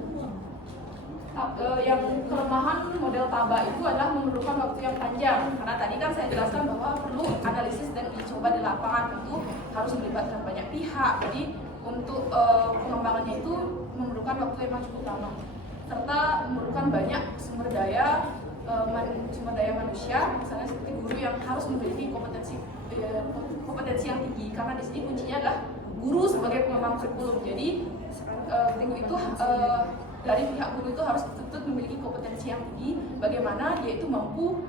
Yang kelemahan model TABA itu adalah memerlukan waktu yang panjang, karena tadi kan saya jelaskan bahwa perlu analisis dan uji coba di lapangan, itu harus melibatkan banyak pihak. Jadi untuk pengembangannya itu memerlukan waktu yang cukup lama, serta memerlukan banyak sumber daya manusia, misalnya seperti guru yang harus memiliki kompetensi yang tinggi, karena di sini kuncinya adalah guru sebagai pengembang kurikulum. Jadi itu dari pihak guru itu harus betul-betul memiliki kompetensi yang tinggi, bagaimana dia itu mampu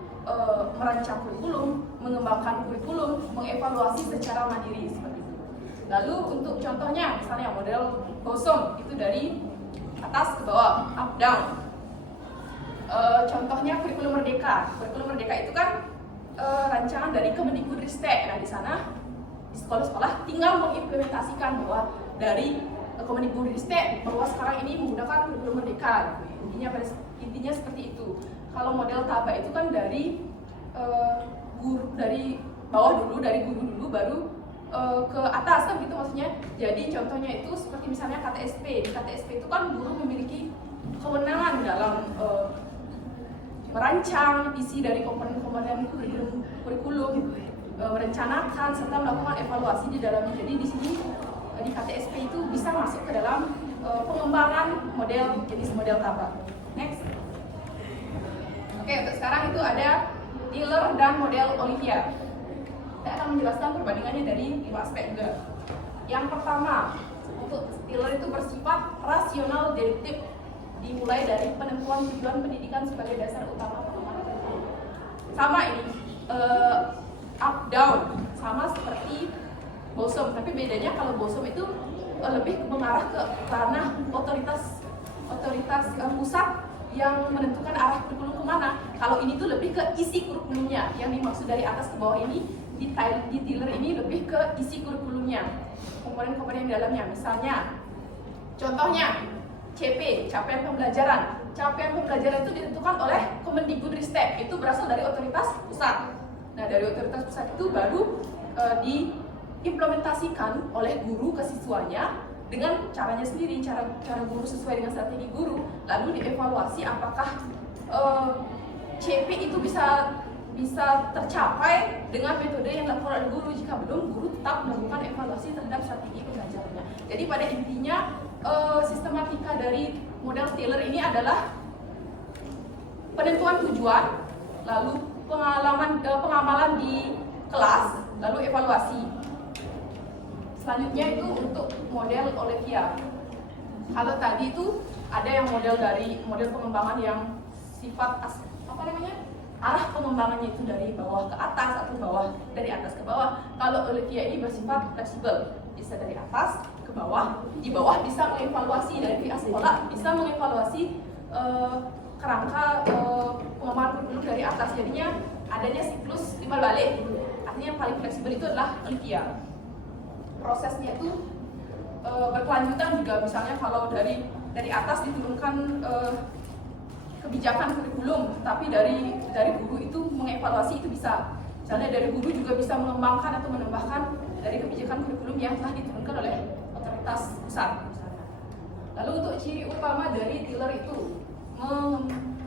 merancang kurikulum, mengembangkan kurikulum, mengevaluasi secara mandiri seperti itu. Lalu untuk contohnya, misalnya model BOSEM itu dari atas ke bawah, up down. Contohnya kurikulum merdeka. Kurikulum merdeka itu kan rancangan dari Kemendikbudristek. Nah di sana di sekolah-sekolah tinggal mengimplementasikan bahwa dari Kemendikbudristek bahwa sekarang ini menggunakan kurikulum merdeka. Intinya seperti itu. Kalau model TABA itu kan dari guru dari bawah dulu, dari guru dulu baru ke atas kan gitu maksudnya. Jadi contohnya itu seperti misalnya KTSP. Di KTSP itu kan guru memiliki kewenangan dalam merancang isi dari komponen-komponen kurikulum, merencanakan serta melakukan evaluasi di dalamnya. Jadi di sini di KTSP itu bisa masuk ke dalam pengembangan jenis model TABA. Next. Oke, untuk sekarang itu ada Tiller dan model Olivia. Saya akan menjelaskan perbandingannya dari 5 aspek juga. Yang pertama, untuk Tiller itu bersifat rasional deduktif, dimulai dari penentuan tujuan pendidikan sebagai dasar utama pengembangan kurikulum. Sama ini, up down, sama seperti BOSEM, tapi bedanya kalau BOSEM itu lebih mengarah ke ranah otoritas pusat yang menentukan arah kurikulum kemana. Kalau ini tuh lebih ke isi kurikulumnya. Yang dimaksud dari atas ke bawah ini di Tiller ini lebih ke isi kurikulumnya, komponen-komponen di dalamnya. Misalnya, contohnya CP, capaian pembelajaran. Capaian pembelajaran itu ditentukan oleh Kemendikbudristek, itu berasal dari otoritas pusat. Nah dari otoritas pusat itu baru diimplementasikan oleh guru ke siswanya dengan caranya sendiri, cara guru sesuai dengan strategi guru, lalu dievaluasi apakah CP itu bisa tercapai dengan metode yang dilakukan oleh guru. Jika belum, guru tetap melakukan evaluasi terhadap strategi pembelajarannya. Jadi pada intinya sistematika dari model Tiller ini adalah penentuan tujuan, lalu pengamalan di kelas, lalu evaluasi. Selanjutnya itu untuk model Olivia. Kalau tadi itu ada yang model pengembangan yang sifat arah pengembangannya itu dari bawah ke atas atau dari atas ke bawah. Kalau Olivia ini bersifat fleksibel, bisa dari atas ke bawah, di bawah bisa mengevaluasi dari pihak sekolah, bisa mengevaluasi kerangka pengembangan kurikulum dari atas. Jadinya adanya siklus timbal balik. Artinya yang paling fleksibel itu adalah Olivia. Prosesnya itu berkelanjutan juga, misalnya kalau dari atas diturunkan kebijakan kurikulum, tapi dari guru itu mengevaluasi itu bisa. Misalnya dari guru juga bisa mengembangkan atau menambahkan dari kebijakan kurikulum yang telah diturunkan oleh otoritas pusat. Lalu untuk ciri utama dari Tiller itu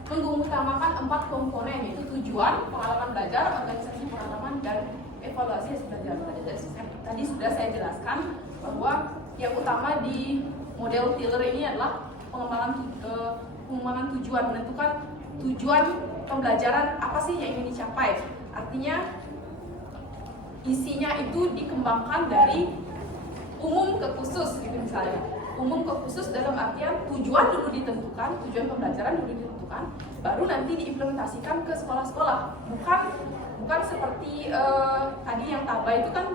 mengutamakan 4 komponen, yaitu tujuan, pengalaman belajar, organisasi pengalaman, dan evaluasi hasil belajar. Tadi sudah saya jelaskan bahwa yang utama di model Tiller ini adalah pengembangan tujuan, menentukan tujuan pembelajaran apa sih yang ingin dicapai. Artinya isinya itu dikembangkan dari umum ke khusus gitu misalnya. umum ke khusus dalam artian tujuan dulu ditentukan, tujuan pembelajaran dulu ditentukan, baru nanti diimplementasikan ke sekolah-sekolah. Bukan seperti tadi yang TABA itu kan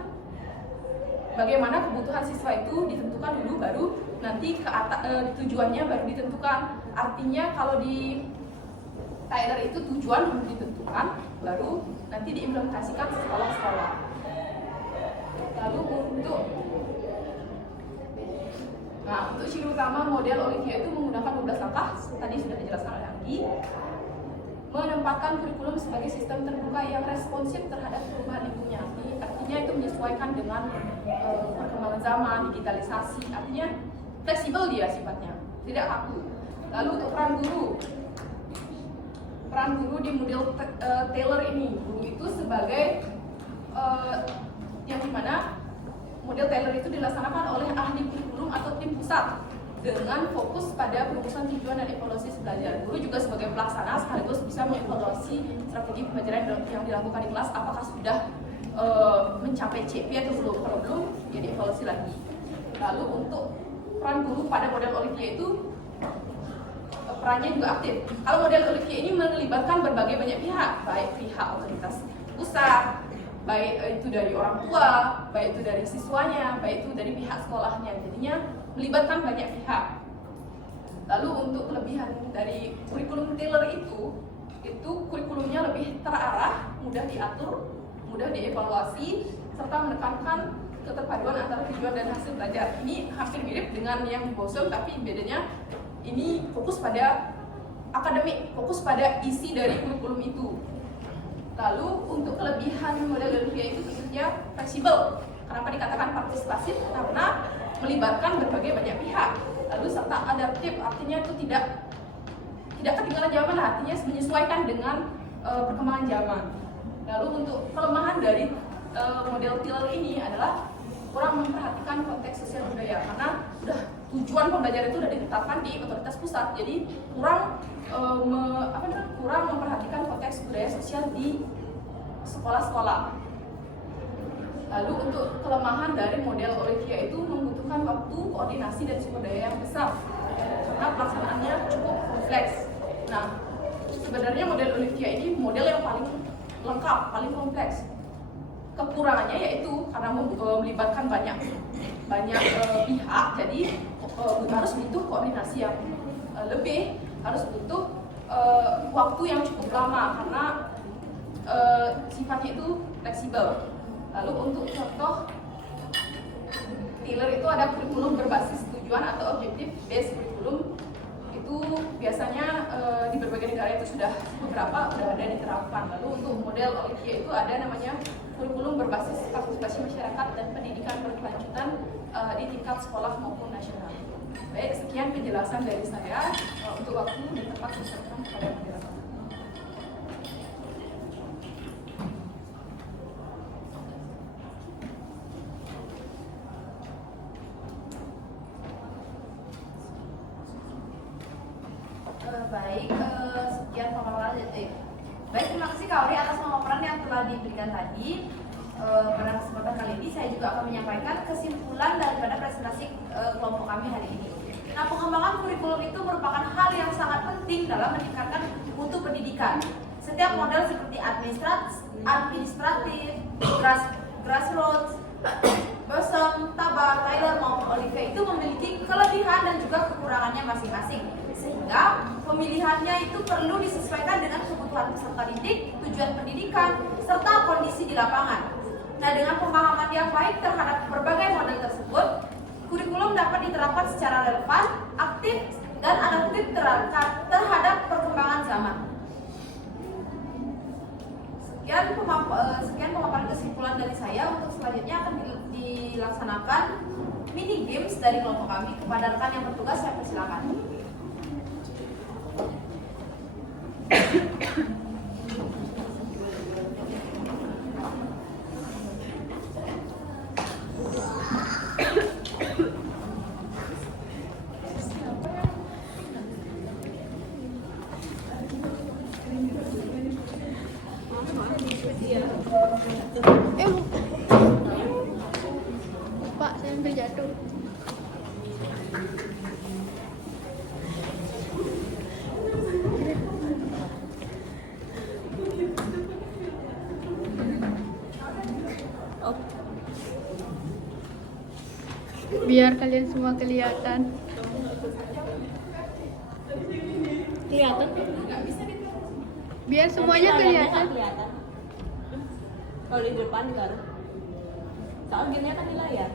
bagaimana kebutuhan siswa itu ditentukan dulu, baru nanti tujuannya baru ditentukan. Artinya kalau di Tyler itu tujuan dulu ditentukan, baru nanti diimplementasikan ke sekolah-sekolah. Lalu untuk ciri utama model Olivia itu menggunakan 12 langkah, tadi sudah dijelaskan oleh Anggi. Menempatkan kurikulum sebagai sistem terbuka yang responsif terhadap perubahan lingkungan. Artinya itu menyesuaikan dengan perkembangan zaman, digitalisasi. Artinya fleksibel dia sifatnya, tidak kaku. Lalu untuk peran guru di model Taylor ini, guru itu sebagai yang dimana model Taylor itu dilaksanakan oleh ahli kurikulum atau tim pusat dengan fokus pada perumusan tujuan dan evaluasi belajar. Guru juga sebagai pelaksana sekaligus bisa mengevaluasi strategi pembelajaran yang dilakukan di kelas, apakah sudah mencapai CP atau belum. Kalau belum, ya dievaluasi lagi. Lalu untuk peran guru pada model Olivia itu perannya juga aktif. Kalau model Olivia ini melibatkan berbagai banyak pihak, baik pihak otoritas pusat, baik itu dari orang tua, baik itu dari siswanya, baik itu dari pihak sekolahnya. Jadinya melibatkan banyak pihak. Lalu untuk kelebihan dari kurikulum Taylor itu kurikulumnya lebih terarah, mudah diatur, mudah dievaluasi, serta menekankan keterpaduan antara tujuan dan hasil belajar. Ini hampir mirip dengan yang di Boston, tapi bedanya ini fokus pada akademik, fokus pada isi dari kurikulum itu. Lalu untuk kelebihan model Olivia itu tentunya fleksibel. Kenapa dikatakan partisipasif? Karena melibatkan berbagai banyak pihak. Lalu serta adaptif, artinya itu tidak ketinggalan zaman, artinya menyesuaikan dengan perkembangan zaman. Lalu untuk kelemahan dari model Taylor ini adalah kurang memperhatikan konteks sosial budaya, karena tujuan pembelajaran itu sudah ditetapkan di otoritas pusat, jadi kurang memperhatikan konteks budaya sosial di sekolah-sekolah. Lalu untuk kelemahan dari model Olivia itu membutuhkan waktu, koordinasi, dan sumber daya yang besar karena pelaksanaannya cukup kompleks. Nah, sebenarnya model Olivia ini model yang paling lengkap, paling kompleks. Kekurangannya yaitu karena melibatkan banyak pihak, jadi harus butuh koordinasi yang lebih, harus butuh waktu yang cukup lama karena sifatnya itu fleksibel. Lalu untuk contoh Taylor itu ada kurikulum berbasis tujuan atau objektif based kurikulum. Itu biasanya di berbagai negara itu sudah ada diterapkan. Lalu untuk model Olivia itu ada namanya kurikulum berbasis partisipasi masyarakat dan pendidikan berkelanjutan di tingkat sekolah maupun nasional. Baik, sekian penjelasan dari saya. Untuk waktu dan tempat diserahkan kepada moderator. Sekian pemaparan dari Baik, terima kasih Kak Ori atas pemaparan yang telah diberikan tadi. Pada kesempatan kali ini saya juga akan menyampaikan kesimpulan daripada presentasi kelompok kami hari ini. Nah, pengembangan kurikulum itu merupakan hal yang sangat penting dalam meningkatkan mutu pendidikan. Setiap model seperti administratif, grassroots, Boston, TABA, Tyler maupun Olivia itu memiliki kelebihan dan juga kekurangannya masing-masing. Sehingga pemilihannya itu perlu disesuaikan dengan kebutuhan peserta didik, tujuan pendidikan, serta kondisi di lapangan. Nah, dengan pemahaman yang baik terhadap berbagai model tersebut, kurikulum dapat diterapkan secara relevan, aktif, dan adaptif terhadap perkembangan zaman. Sekian pemaparan kesimpulan dari saya. Untuk selanjutnya akan dilaksanakan mini games dari kelompok kami. Kepada rekan yang bertugas saya persilakan. Pak, saya hampir jatuh. biar kalian semua kelihatan. Kelihatan? Biar semuanya kelihatan. Kalau di depan kan. Soalnya gini kan di layar.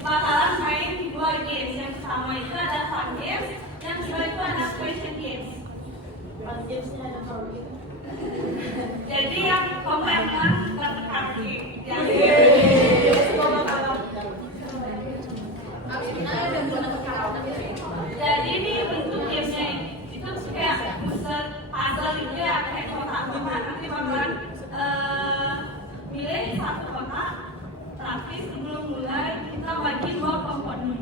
Bakalan main dua games. Yang pertama itu ada fun games, yang kedua itu ada question games. Jadi yang kompeten dapat kaki. Jadi ini bentuk gamesnya itu kayak puzzle gitu ya, kayak kotak-kotak. Nanti bakalan milih satu kotak. Tapi sebelum mulai kita bagi dua kelompok dulu.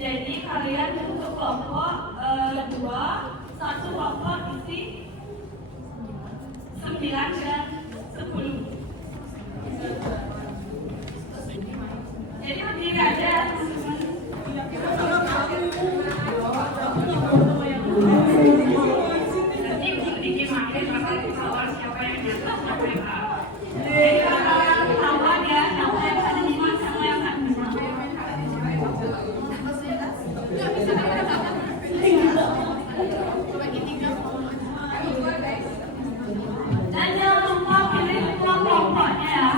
Jadi kalian untuk kelompok dua, satu kelompok isi 9 dan 10. Jadi berdiri aja. Nanti sedikit makin bakal ketahuan siapa yang di atas, siapa yang ke atas. Jadi kalian ketahuan ya, siapa yang ada di mana, siapa yang ada di mana. Dan jangan lupa pilih kelompoknya ya.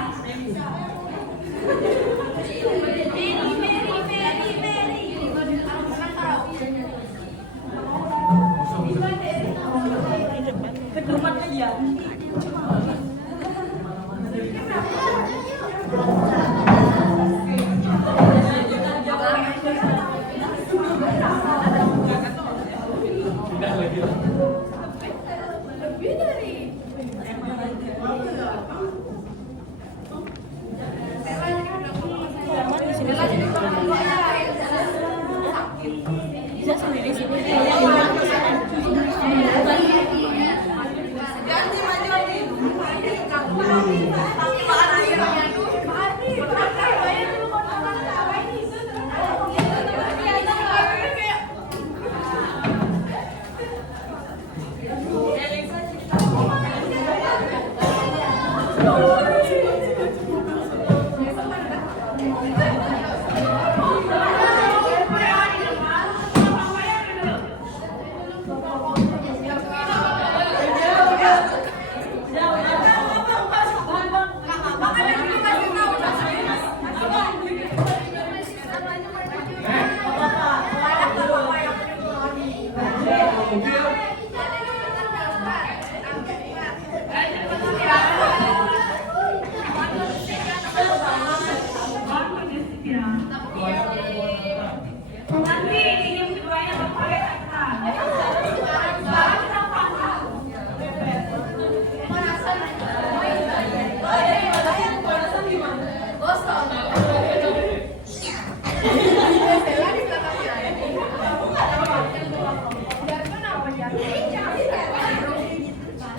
Nanti yang keduanya pakai kata.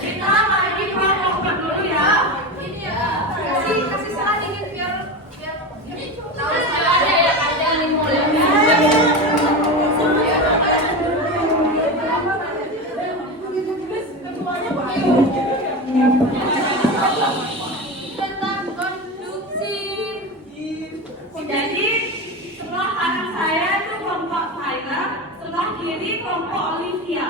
Kita bagi dua kelompok dulu ya. Kasih salah dikit biar tahu Tentang konduksi. Jadi sebelah kanan saya itu kelompok Tyler, sebelah kiri kelompok Olivia.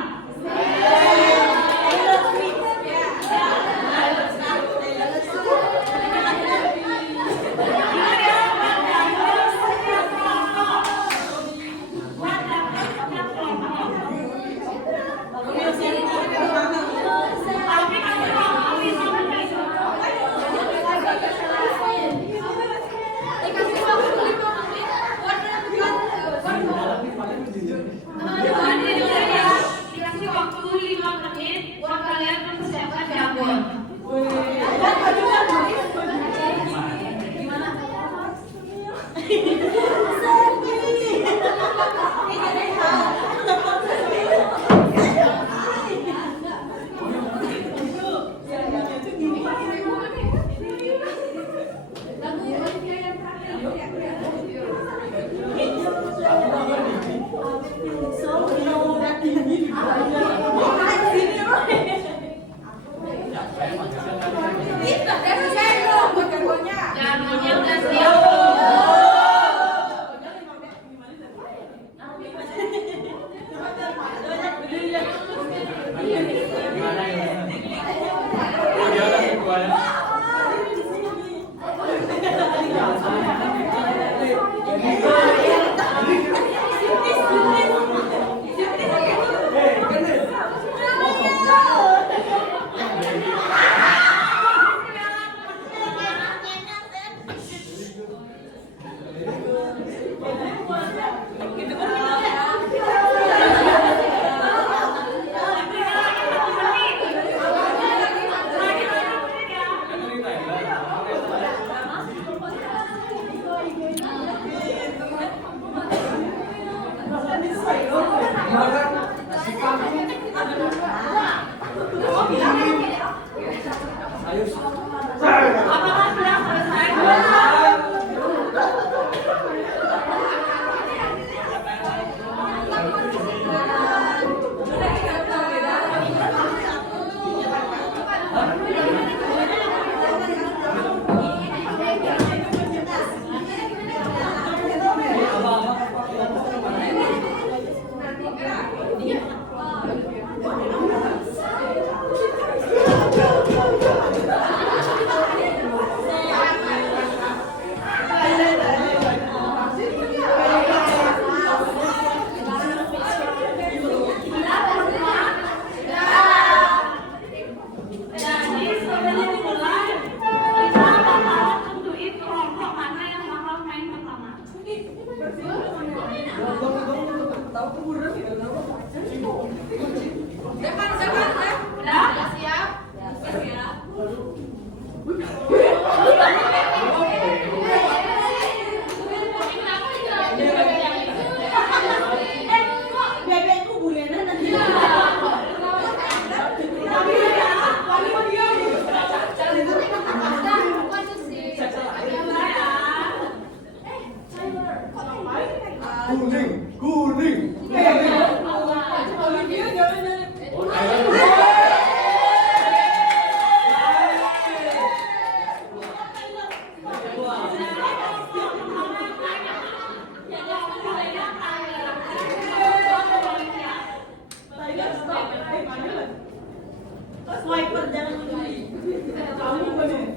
Jadi sebelum dimulai, kita bakal tentuin kelompok mana yang bakal main pertama. Udah? Siap? Bebekku bulena nanti. Kuning. Swiper jangan begini. Kamu begini.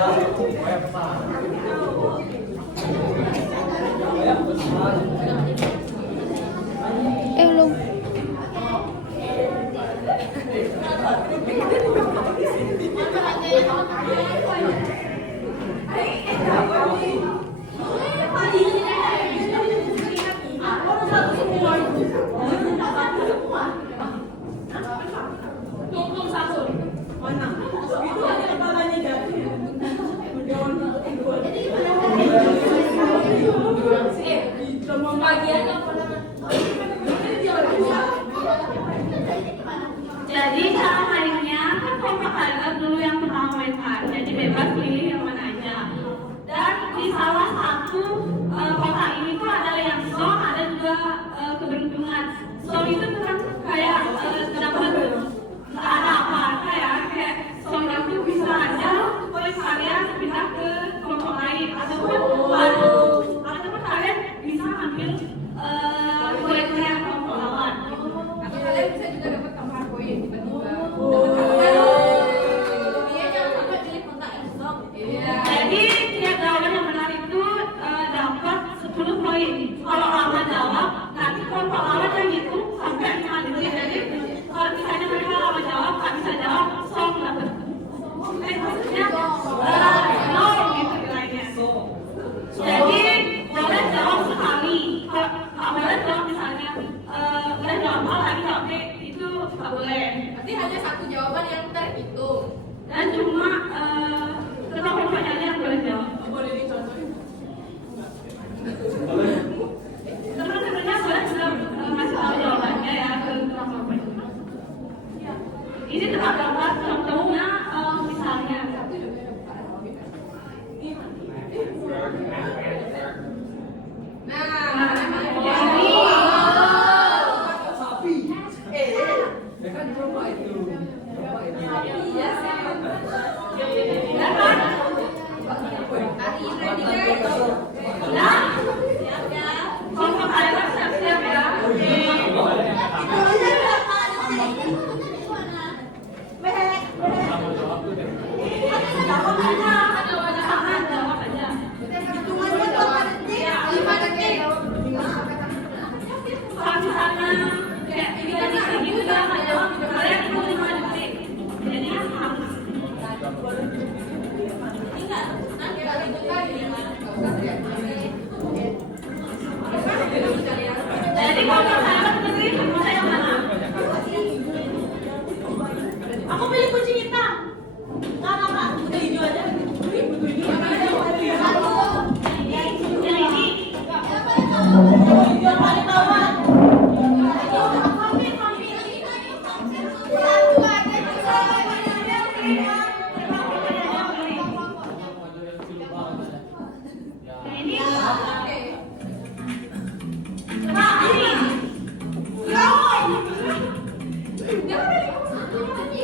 Belum. Jadi cara mainnya kan kompak aja dulu yang pertama mainkan, jadi bebas pilih yang mana aja. Dan di salah satu kotak ini tuh ada yang song, ada juga keberuntungan. Song itu kan kayak dapat nggak ada apa-apa ya, kayak song itu bisa aja poin kalian pindah ke kelompok lain ataupun kalian bisa ambil poin-poin kelompok lawan. Atau kalian bisa juga dapat tambahan poin tiba-tiba. Dia jangan sampai pilih kontak yang song. Jadi tiap jawaban yang benar itu dapat 10 poin. Kalau lawan jawab, nanti kelompok lawan yang hitung sampai 5 detik. Jadi kalau misalnya mereka lawan jawab, nggak bisa jawab, song dapat. Maksudnya nol gitu nilainya. Jadi boleh jawab sekali. Kalau nggak boleh jawab misalnya udah jawab A lagi jawab B, itu nggak boleh. Berarti hanya satu jawaban yang terhitung. Dan cuma kelompoknya aja yang boleh jawab. Boleh dicontohin? Teman-temannya boleh sudah masih tahu jawabannya ya ke kelompok. Ini tetap dapat contohnya misalnya. Kelompok kalian siap-siap ya. Kalau misalnya kayak kita gitu juga nggak jawab, kalian itu 5 detik. Jadinya harus. Jadi kalau kalian negeri, saya yang mana? Aku pilih kucing hitam. Nggak apa-apa, udah hijau aja. Yang ini. Hijau paling bawah.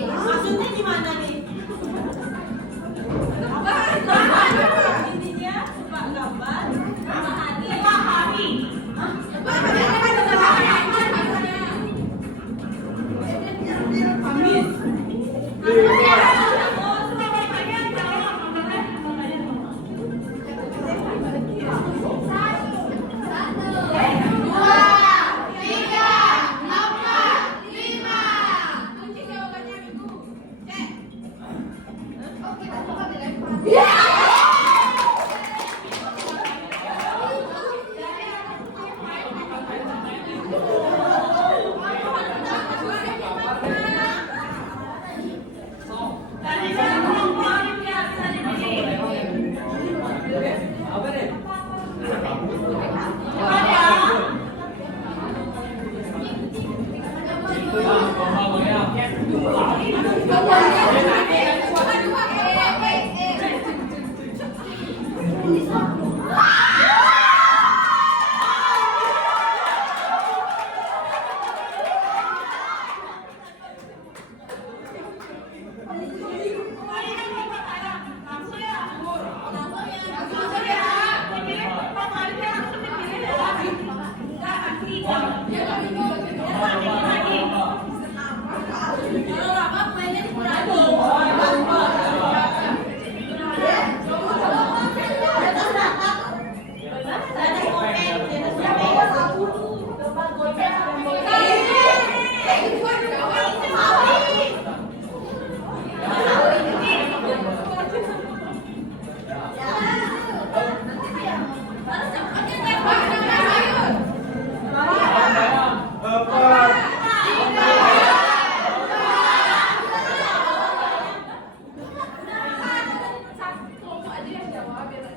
Maksudnya gimana nih? Intinya suka gambar sama hati. Pahami. Tadi saya kelompok ya bisa dipilih.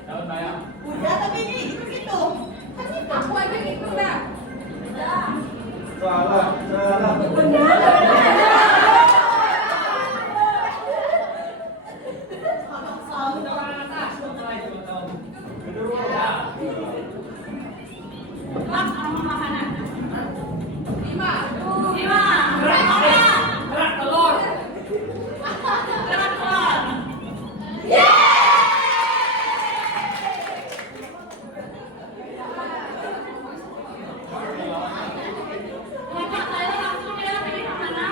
Udah, tapi ini gitu. Aku aja gitu dah. Salah. Pak, sama makanan. 5. 5. Berat apa? Berat telur. Berat telur. Bapak saya langsung ya pilih kemana?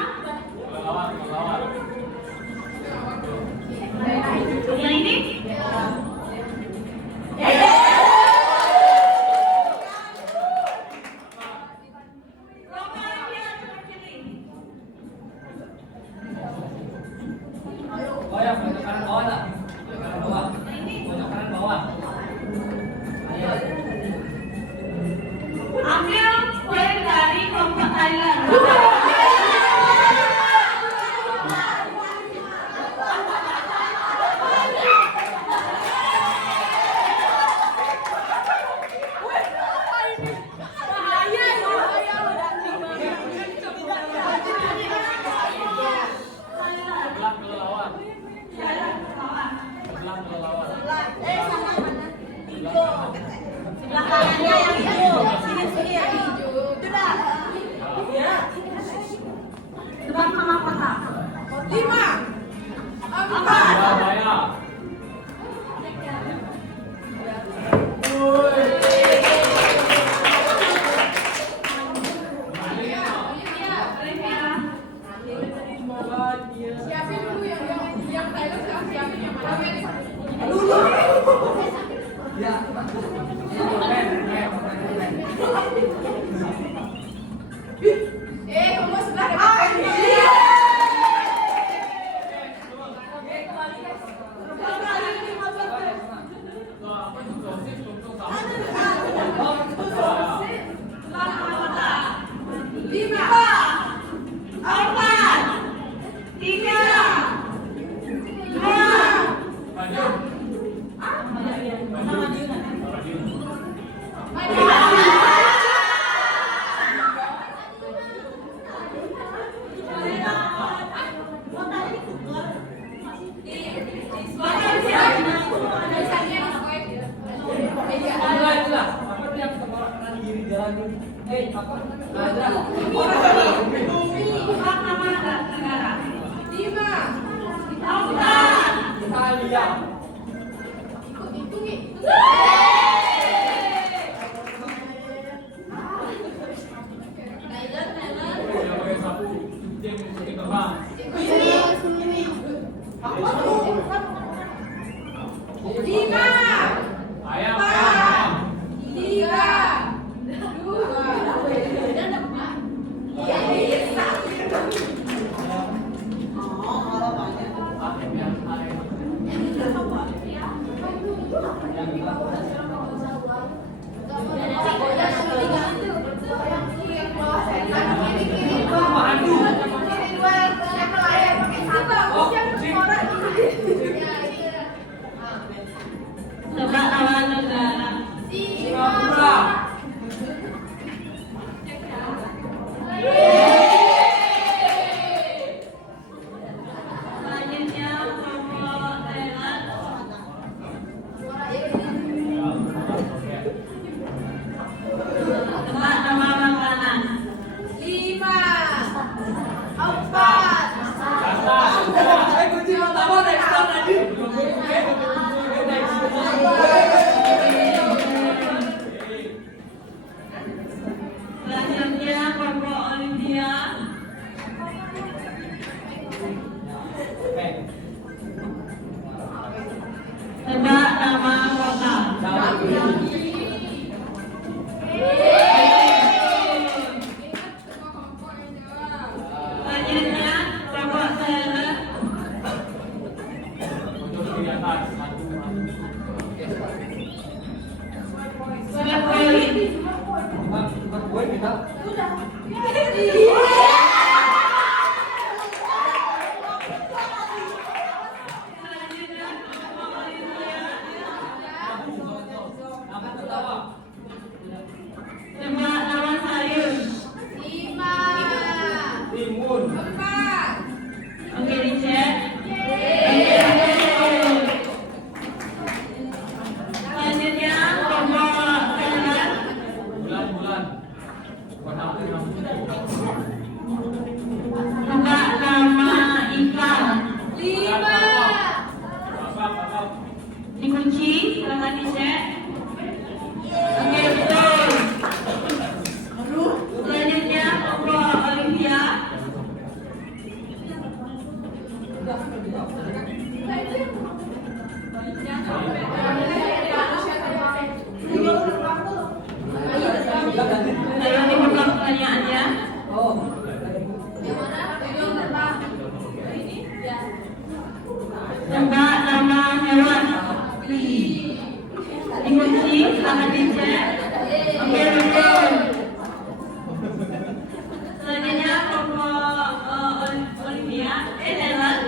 Yang ini? Bapak Olivia coba pilih. Ambil kue dari kelompok Thailand. Sebelah kanannya yang hijau. Sini yang hijau. Itu dah. Tebak nama kota. 5. 4. Siapin dulu yang Thailand, siapin yang mana? Kamu sebelah depan. Tebak nama negara. 5. Italia. Tebak nama negara. Selanjutnya kelompok Thailand. Tebak nama makanan. 5. 4. Selanjutnya kelompok Olivia. Tebak nama kota. Selanjutnya kelompok Thailand. Square point. Selanjutnya kelompok Olivia. Dikunci, silakan dicek. Oke, betul. Selanjutnya kelompok Olivia. Ayo diulang pertanyaannya. Tebak nama hewan. Dikunci, silakan dicek. Oke, betul. Selanjutnya kelompok Olivia. Ellen.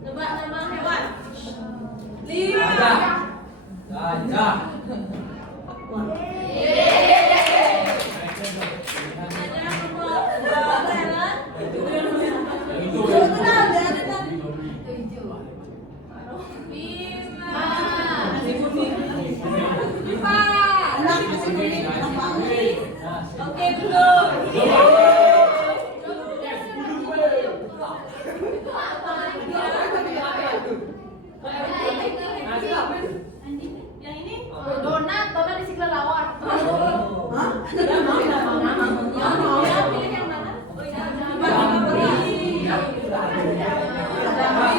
Tebak nama hewan. Gajah. Oke, betul. Yang ini? Donat di si kelelawar. Pilih yang mana?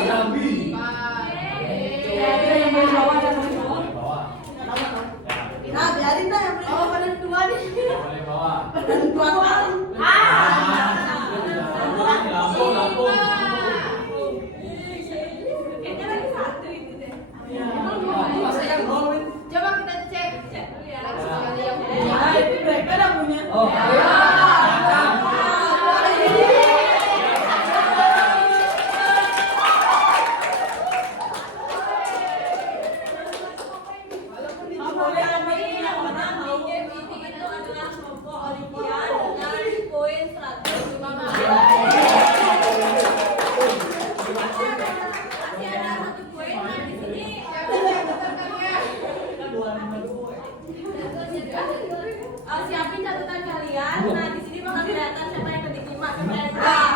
Jambi. Nah, biarin dah yang paling badan dua nih. Boleh bawa. Badan dua kali. Lampung. Kayaknya lagi satu itu deh. Coba kita cek. Lagi sekali yang Mereka dah punya. Oh. Boleh ambil yang mana mau? Game ini itu adalah kelompok Olivia dengan poin 105. Masih ada satu poin. Nah, di sini siapin catatan kalian. Nah, di sini bakal kelihatan siapa yang ketik 5 sampai yang enggak.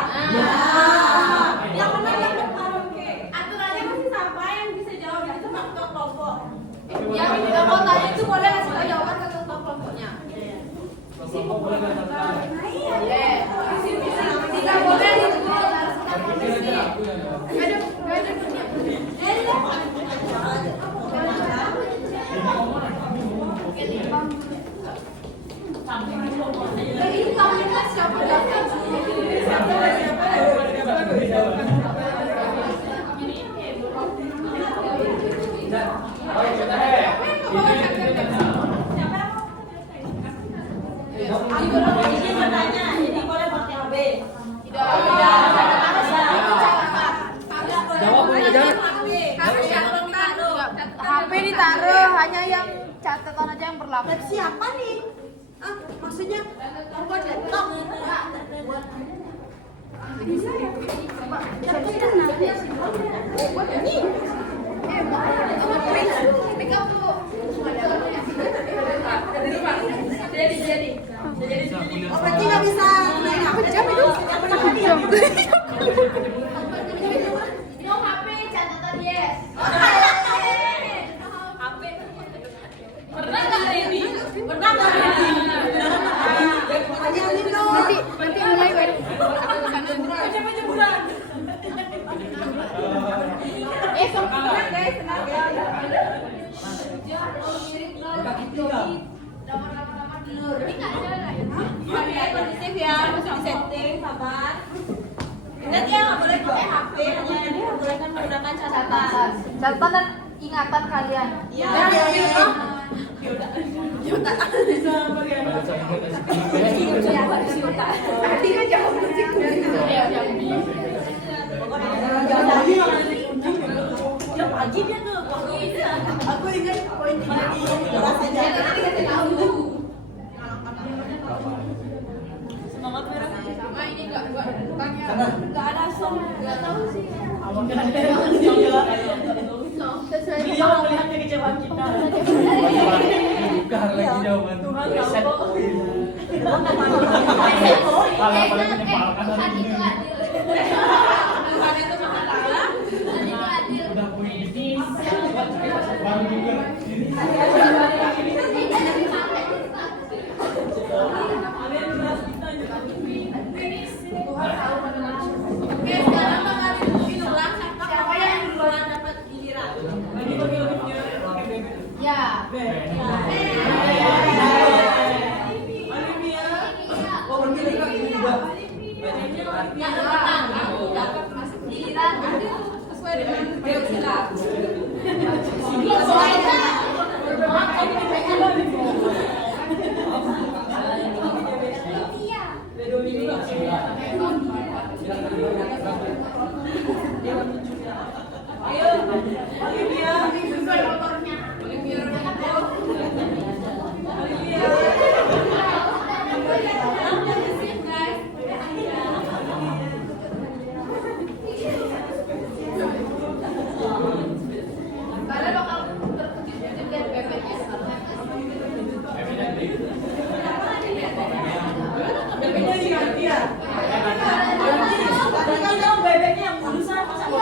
Yang menang dapat karaoke. Aturannya masih sama, yang bisa jawab itu cuma ketua kelompok. yang kita mau tanya itu boleh ngasih tahu jawaban ke kelompok kelompoknya. Kelompok boleh nggak tentang? Boleh. Tidak boleh itu harus kita profesi. Ada Ini kamu siapa Ini bertanya, ini boleh pakai HB. Tidak. Jawab aja. Harus yang ditaruh. HP ditaruh, hanya yang catatan aja yang berlaku. Siapa nih? Maksudnya buat laptop. Bisa ya? Jadi. Oh, berarti nggak bisa main apa jam itu? Jam. No HP catatan yes. HP. Pernah nggak ready? Pernah nggak ready? Nanti mulai kan? Jemuran. Senang guys, senang Ini nggak ada lah ya. Kondisif ya, masih di setting, sabar. Ingat ya, nggak boleh pakai HP, hanya diperbolehkan menggunakan catatan. Catatan dan ingatan kalian. Iya. Tadi kan jauh musik. Tiap pagi dia tuh aku ingat poin 3 di kelas aja. Semangat merah. Sama ini bukannya Enggak ada song. Nggak tahu sih. Sesuai dia melihat kekecewaan kita. Bukan lagi jawaban. Reset poin. Kalau paling menyebalkan Tuhan hari itu ini. adil. Tuhan itu maha taala. Tuhan itu adil. Udah poin ini. Baru juga. Tuhan tahu mana Oke, sekarang kalian mungkin ulang siapa yang duluan dapat giliran. Ya. Yang depan, aku dapat masuk giliran. sesuai dengan beliau sila. Kalian bakal terkejut lihat bebeknya. Bebeknya diganti ya. Kan kamu bebeknya yang lulusan masa mau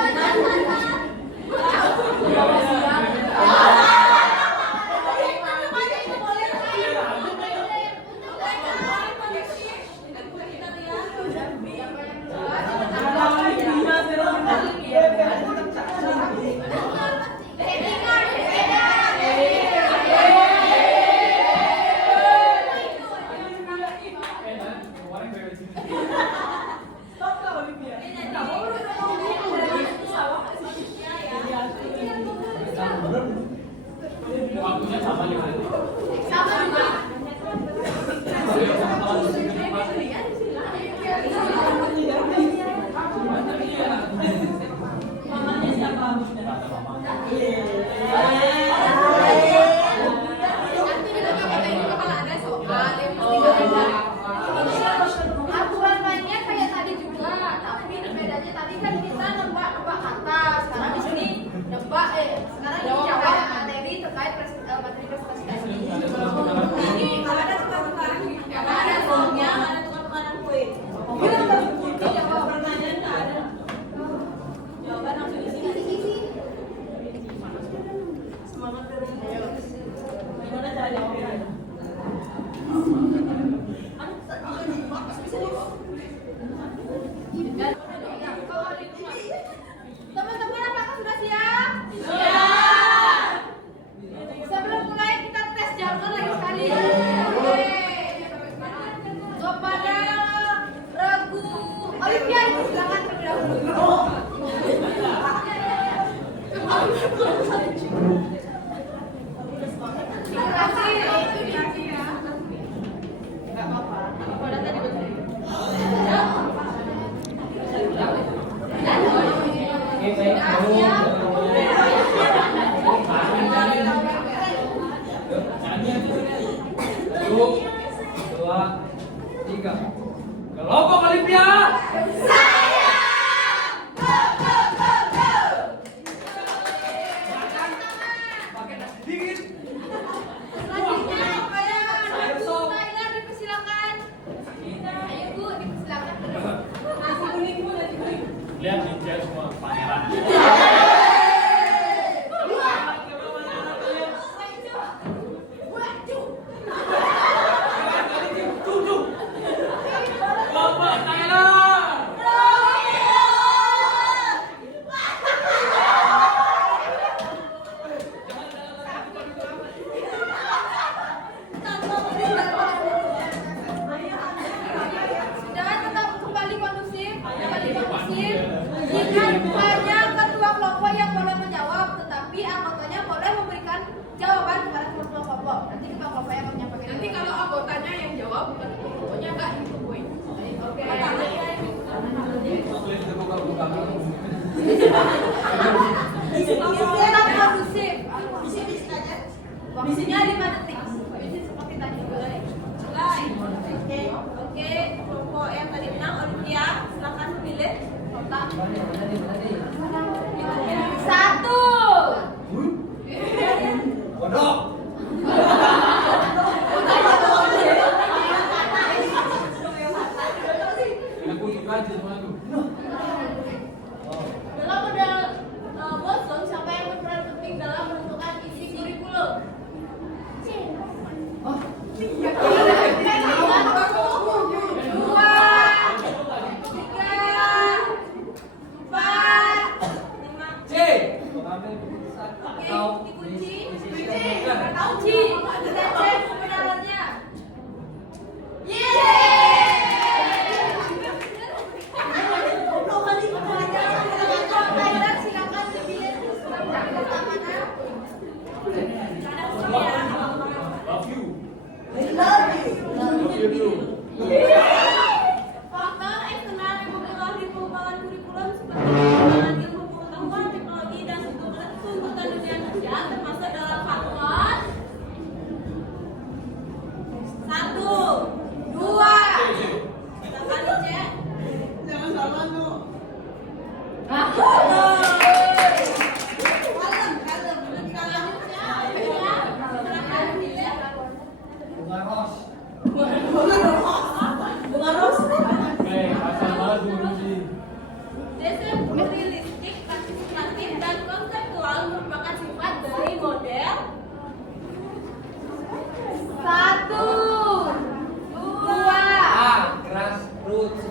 Waktunya sama juga. Aturan mainnya kayak tadi juga, tapi bedanya tadi kan kita nebak kata. Sekarang di sini nebak sekarang ini jawab materi terkait materi presentasi tadi. Ini ada tukar-tukaran, ada songnya, ada tukar-tukaran kuis. Jawab pertanyaan nggak ada. Jawaban langsung di sini. Semangat terus. Gimana cara jawabnya? Teman-teman, apakah sudah siap? Sebelum mulai kita tes jawaban lagi sekali. Kepada Regu Olivia, silakan terlebih dahulu. Terima kasih. Oke, baik. Satu, dua, tiga. Kelompok Olimpia. Nanti Mbak Kopaya akan menyampaikan. Nanti kalau anggotanya yang jawab, pokoknya enggak itu poin. Oke. Aku yang terbuka-buka. Tetap kondusif. Visinya 5 detik. Visi seperti tadi. Mulai. Oke, kelompok yang tadi menang Olivia, silakan memilih. Satu. Bodoh. Aku ikut aja sama aku. Dalam model Boston, siapa yang berperan penting dalam menentukan isi kurikulum? C. Mengambil keputusan atau Dikunci. Kunci. Kita cek kebenarannya. Silakan dipilih Love you. Love you too. Faktor eksternal yang mempengaruhi pengembangan kurikulum seperti pengembangan ilmu pengetahuan, teknologi, dan tuntutan dunia kerja termasuk dalam faktor 1, 2. Silakan dicek. Jangan salah no. Bunga ros. Asal banget bunga sih. Desentralistik, partisipatif, dan konseptual merupakan sifat dari model 1, 2. Grassroots.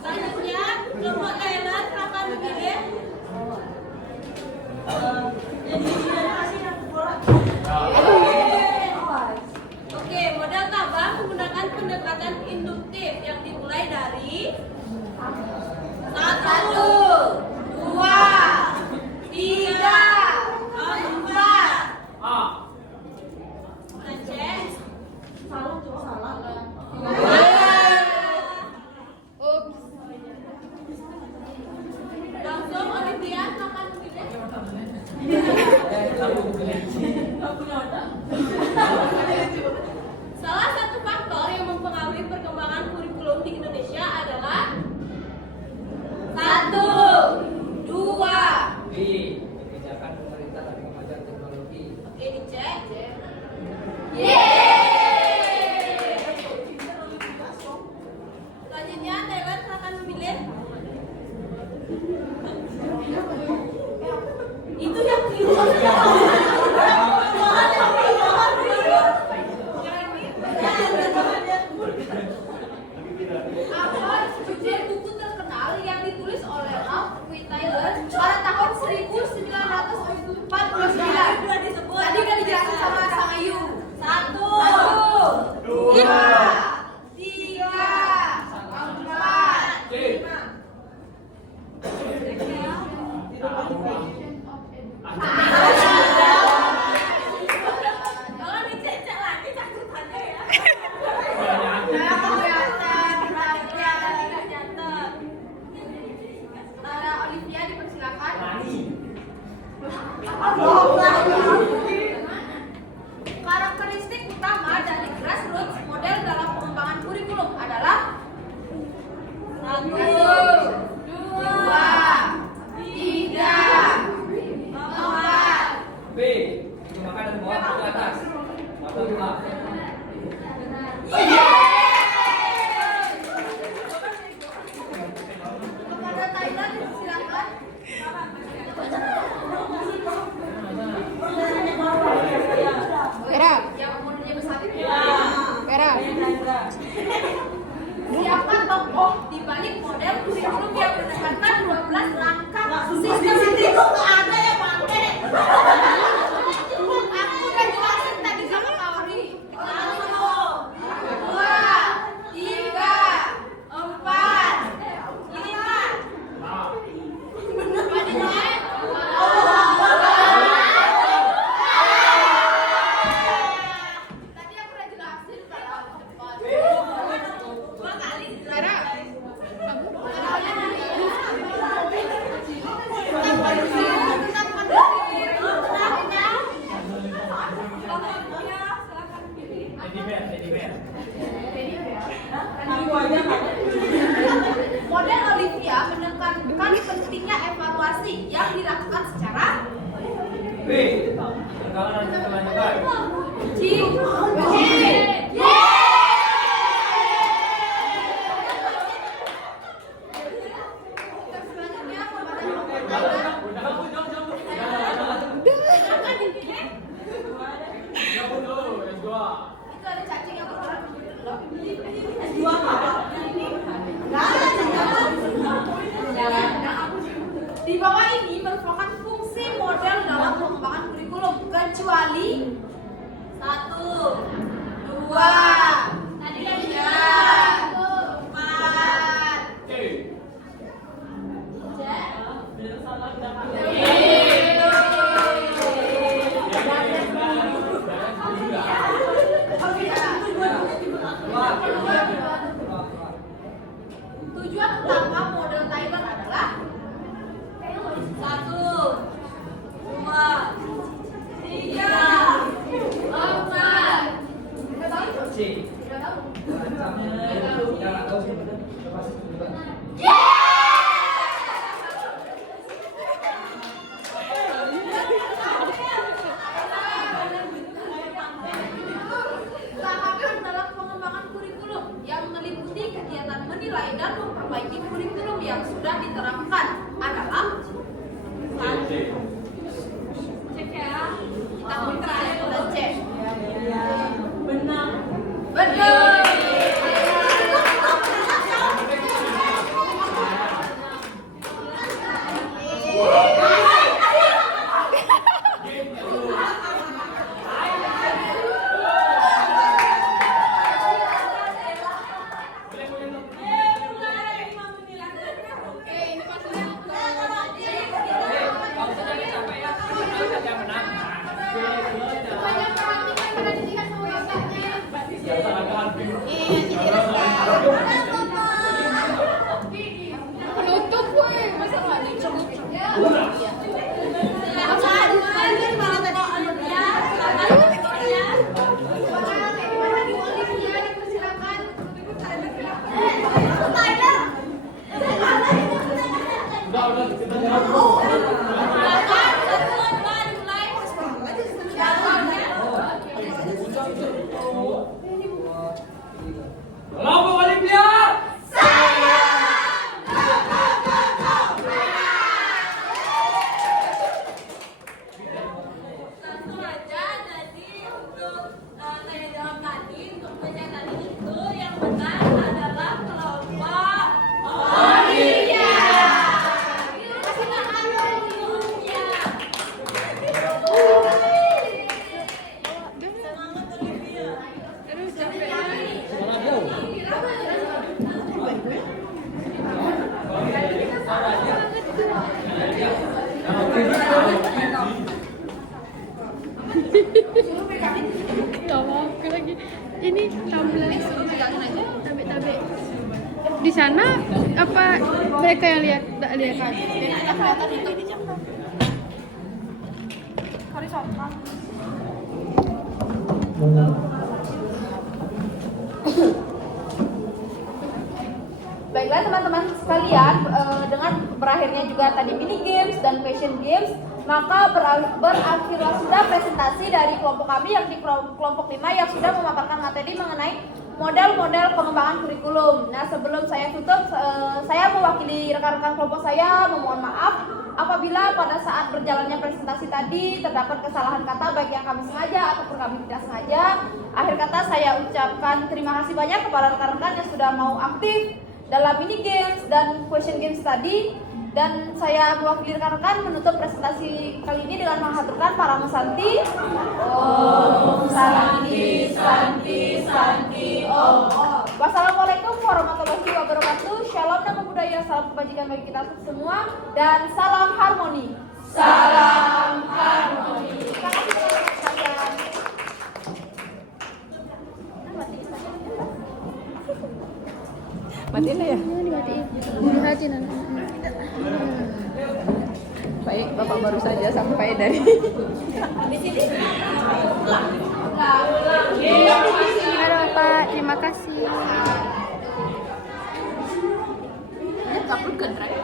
Selanjutnya, kelompok Thailand akan memilih Oke, model tabang menggunakan pendekatan induktif yang dimulai dari 1, 2, 3, 4. A. Kita cek. Langsung Olivia akan memilih. Salah satu faktor yang mempengaruhi perkembangan kurikulum di Indonesia adalah 1, 2. B. Kebijakan pemerintah dalam mengajar teknologi. Oke, dicek. Selanjutnya, Thailand akan memilih. Itu yang keliru. Apa sebuah buku terkenal yang ditulis oleh Ralph W. Tyler pada tahun 1949? Tadi udah dijelasin sama Yu. 1, 2, 3, 4. C. Ah. organisasi yang dilakukan secara B. Perkawinan dan kelanjutan. itu ada cacing yang berwarna biru loh. Di bawah ini merupakan fungsi model dalam pengembangan kurikulum kecuali 1, 2, 3, 4. Tujuan utama model Thailand adalah 1, 2, 3, 4. C. Jangan tahu sih benar. Coba sih juga. Tahapan dalam pengembangan kurikulum yang meliputi kegiatan menilai dan memperbaiki kurikulum yang sudah diterapkan adalah cek ya. Tahun terakhir udah cek. Betul. Penutup gue, masa nggak disebut? Kelompok Olimpiade. Langsung aja, jadi untuk tanya jawab tadi, untuk pertanyaan tadi itu yang benar adalah kelompok Tolong aku lagi. Ini tumbler. Tabe-tabe. Di sana apa mereka yang lihat? Tidak lihat. Baiklah teman-teman sekalian, dengan berakhirnya juga tadi mini games dan question games, maka berakhirlah sudah presentasi dari kelompok kami yang di kelompok 5 yang sudah memaparkan materi mengenai model-model pengembangan kurikulum. Nah, sebelum saya tutup, saya mewakili rekan-rekan kelompok saya memohon maaf apabila pada saat berjalannya presentasi tadi terdapat kesalahan kata baik yang kami sengaja ataupun kami tidak sengaja. Akhir kata saya ucapkan terima kasih banyak kepada rekan-rekan yang sudah mau aktif dalam mini games dan question games tadi, dan saya mewakili rekan-rekan menutup presentasi kali ini dengan menghaturkan para mesanti. Om Santi Santi Santi Om. Wassalamualaikum warahmatullahi wabarakatuh. Shalom nama budaya, salam kebajikan bagi kita semua, dan salam harmoni. Salam harmoni. Terima kasih teman-teman sekalian. Matiin ya. Dimatiin. Dimatiin anak. Baik, Bapak baru saja sampai dari Halo Pak, terima kasih. Ini upload ke Drive.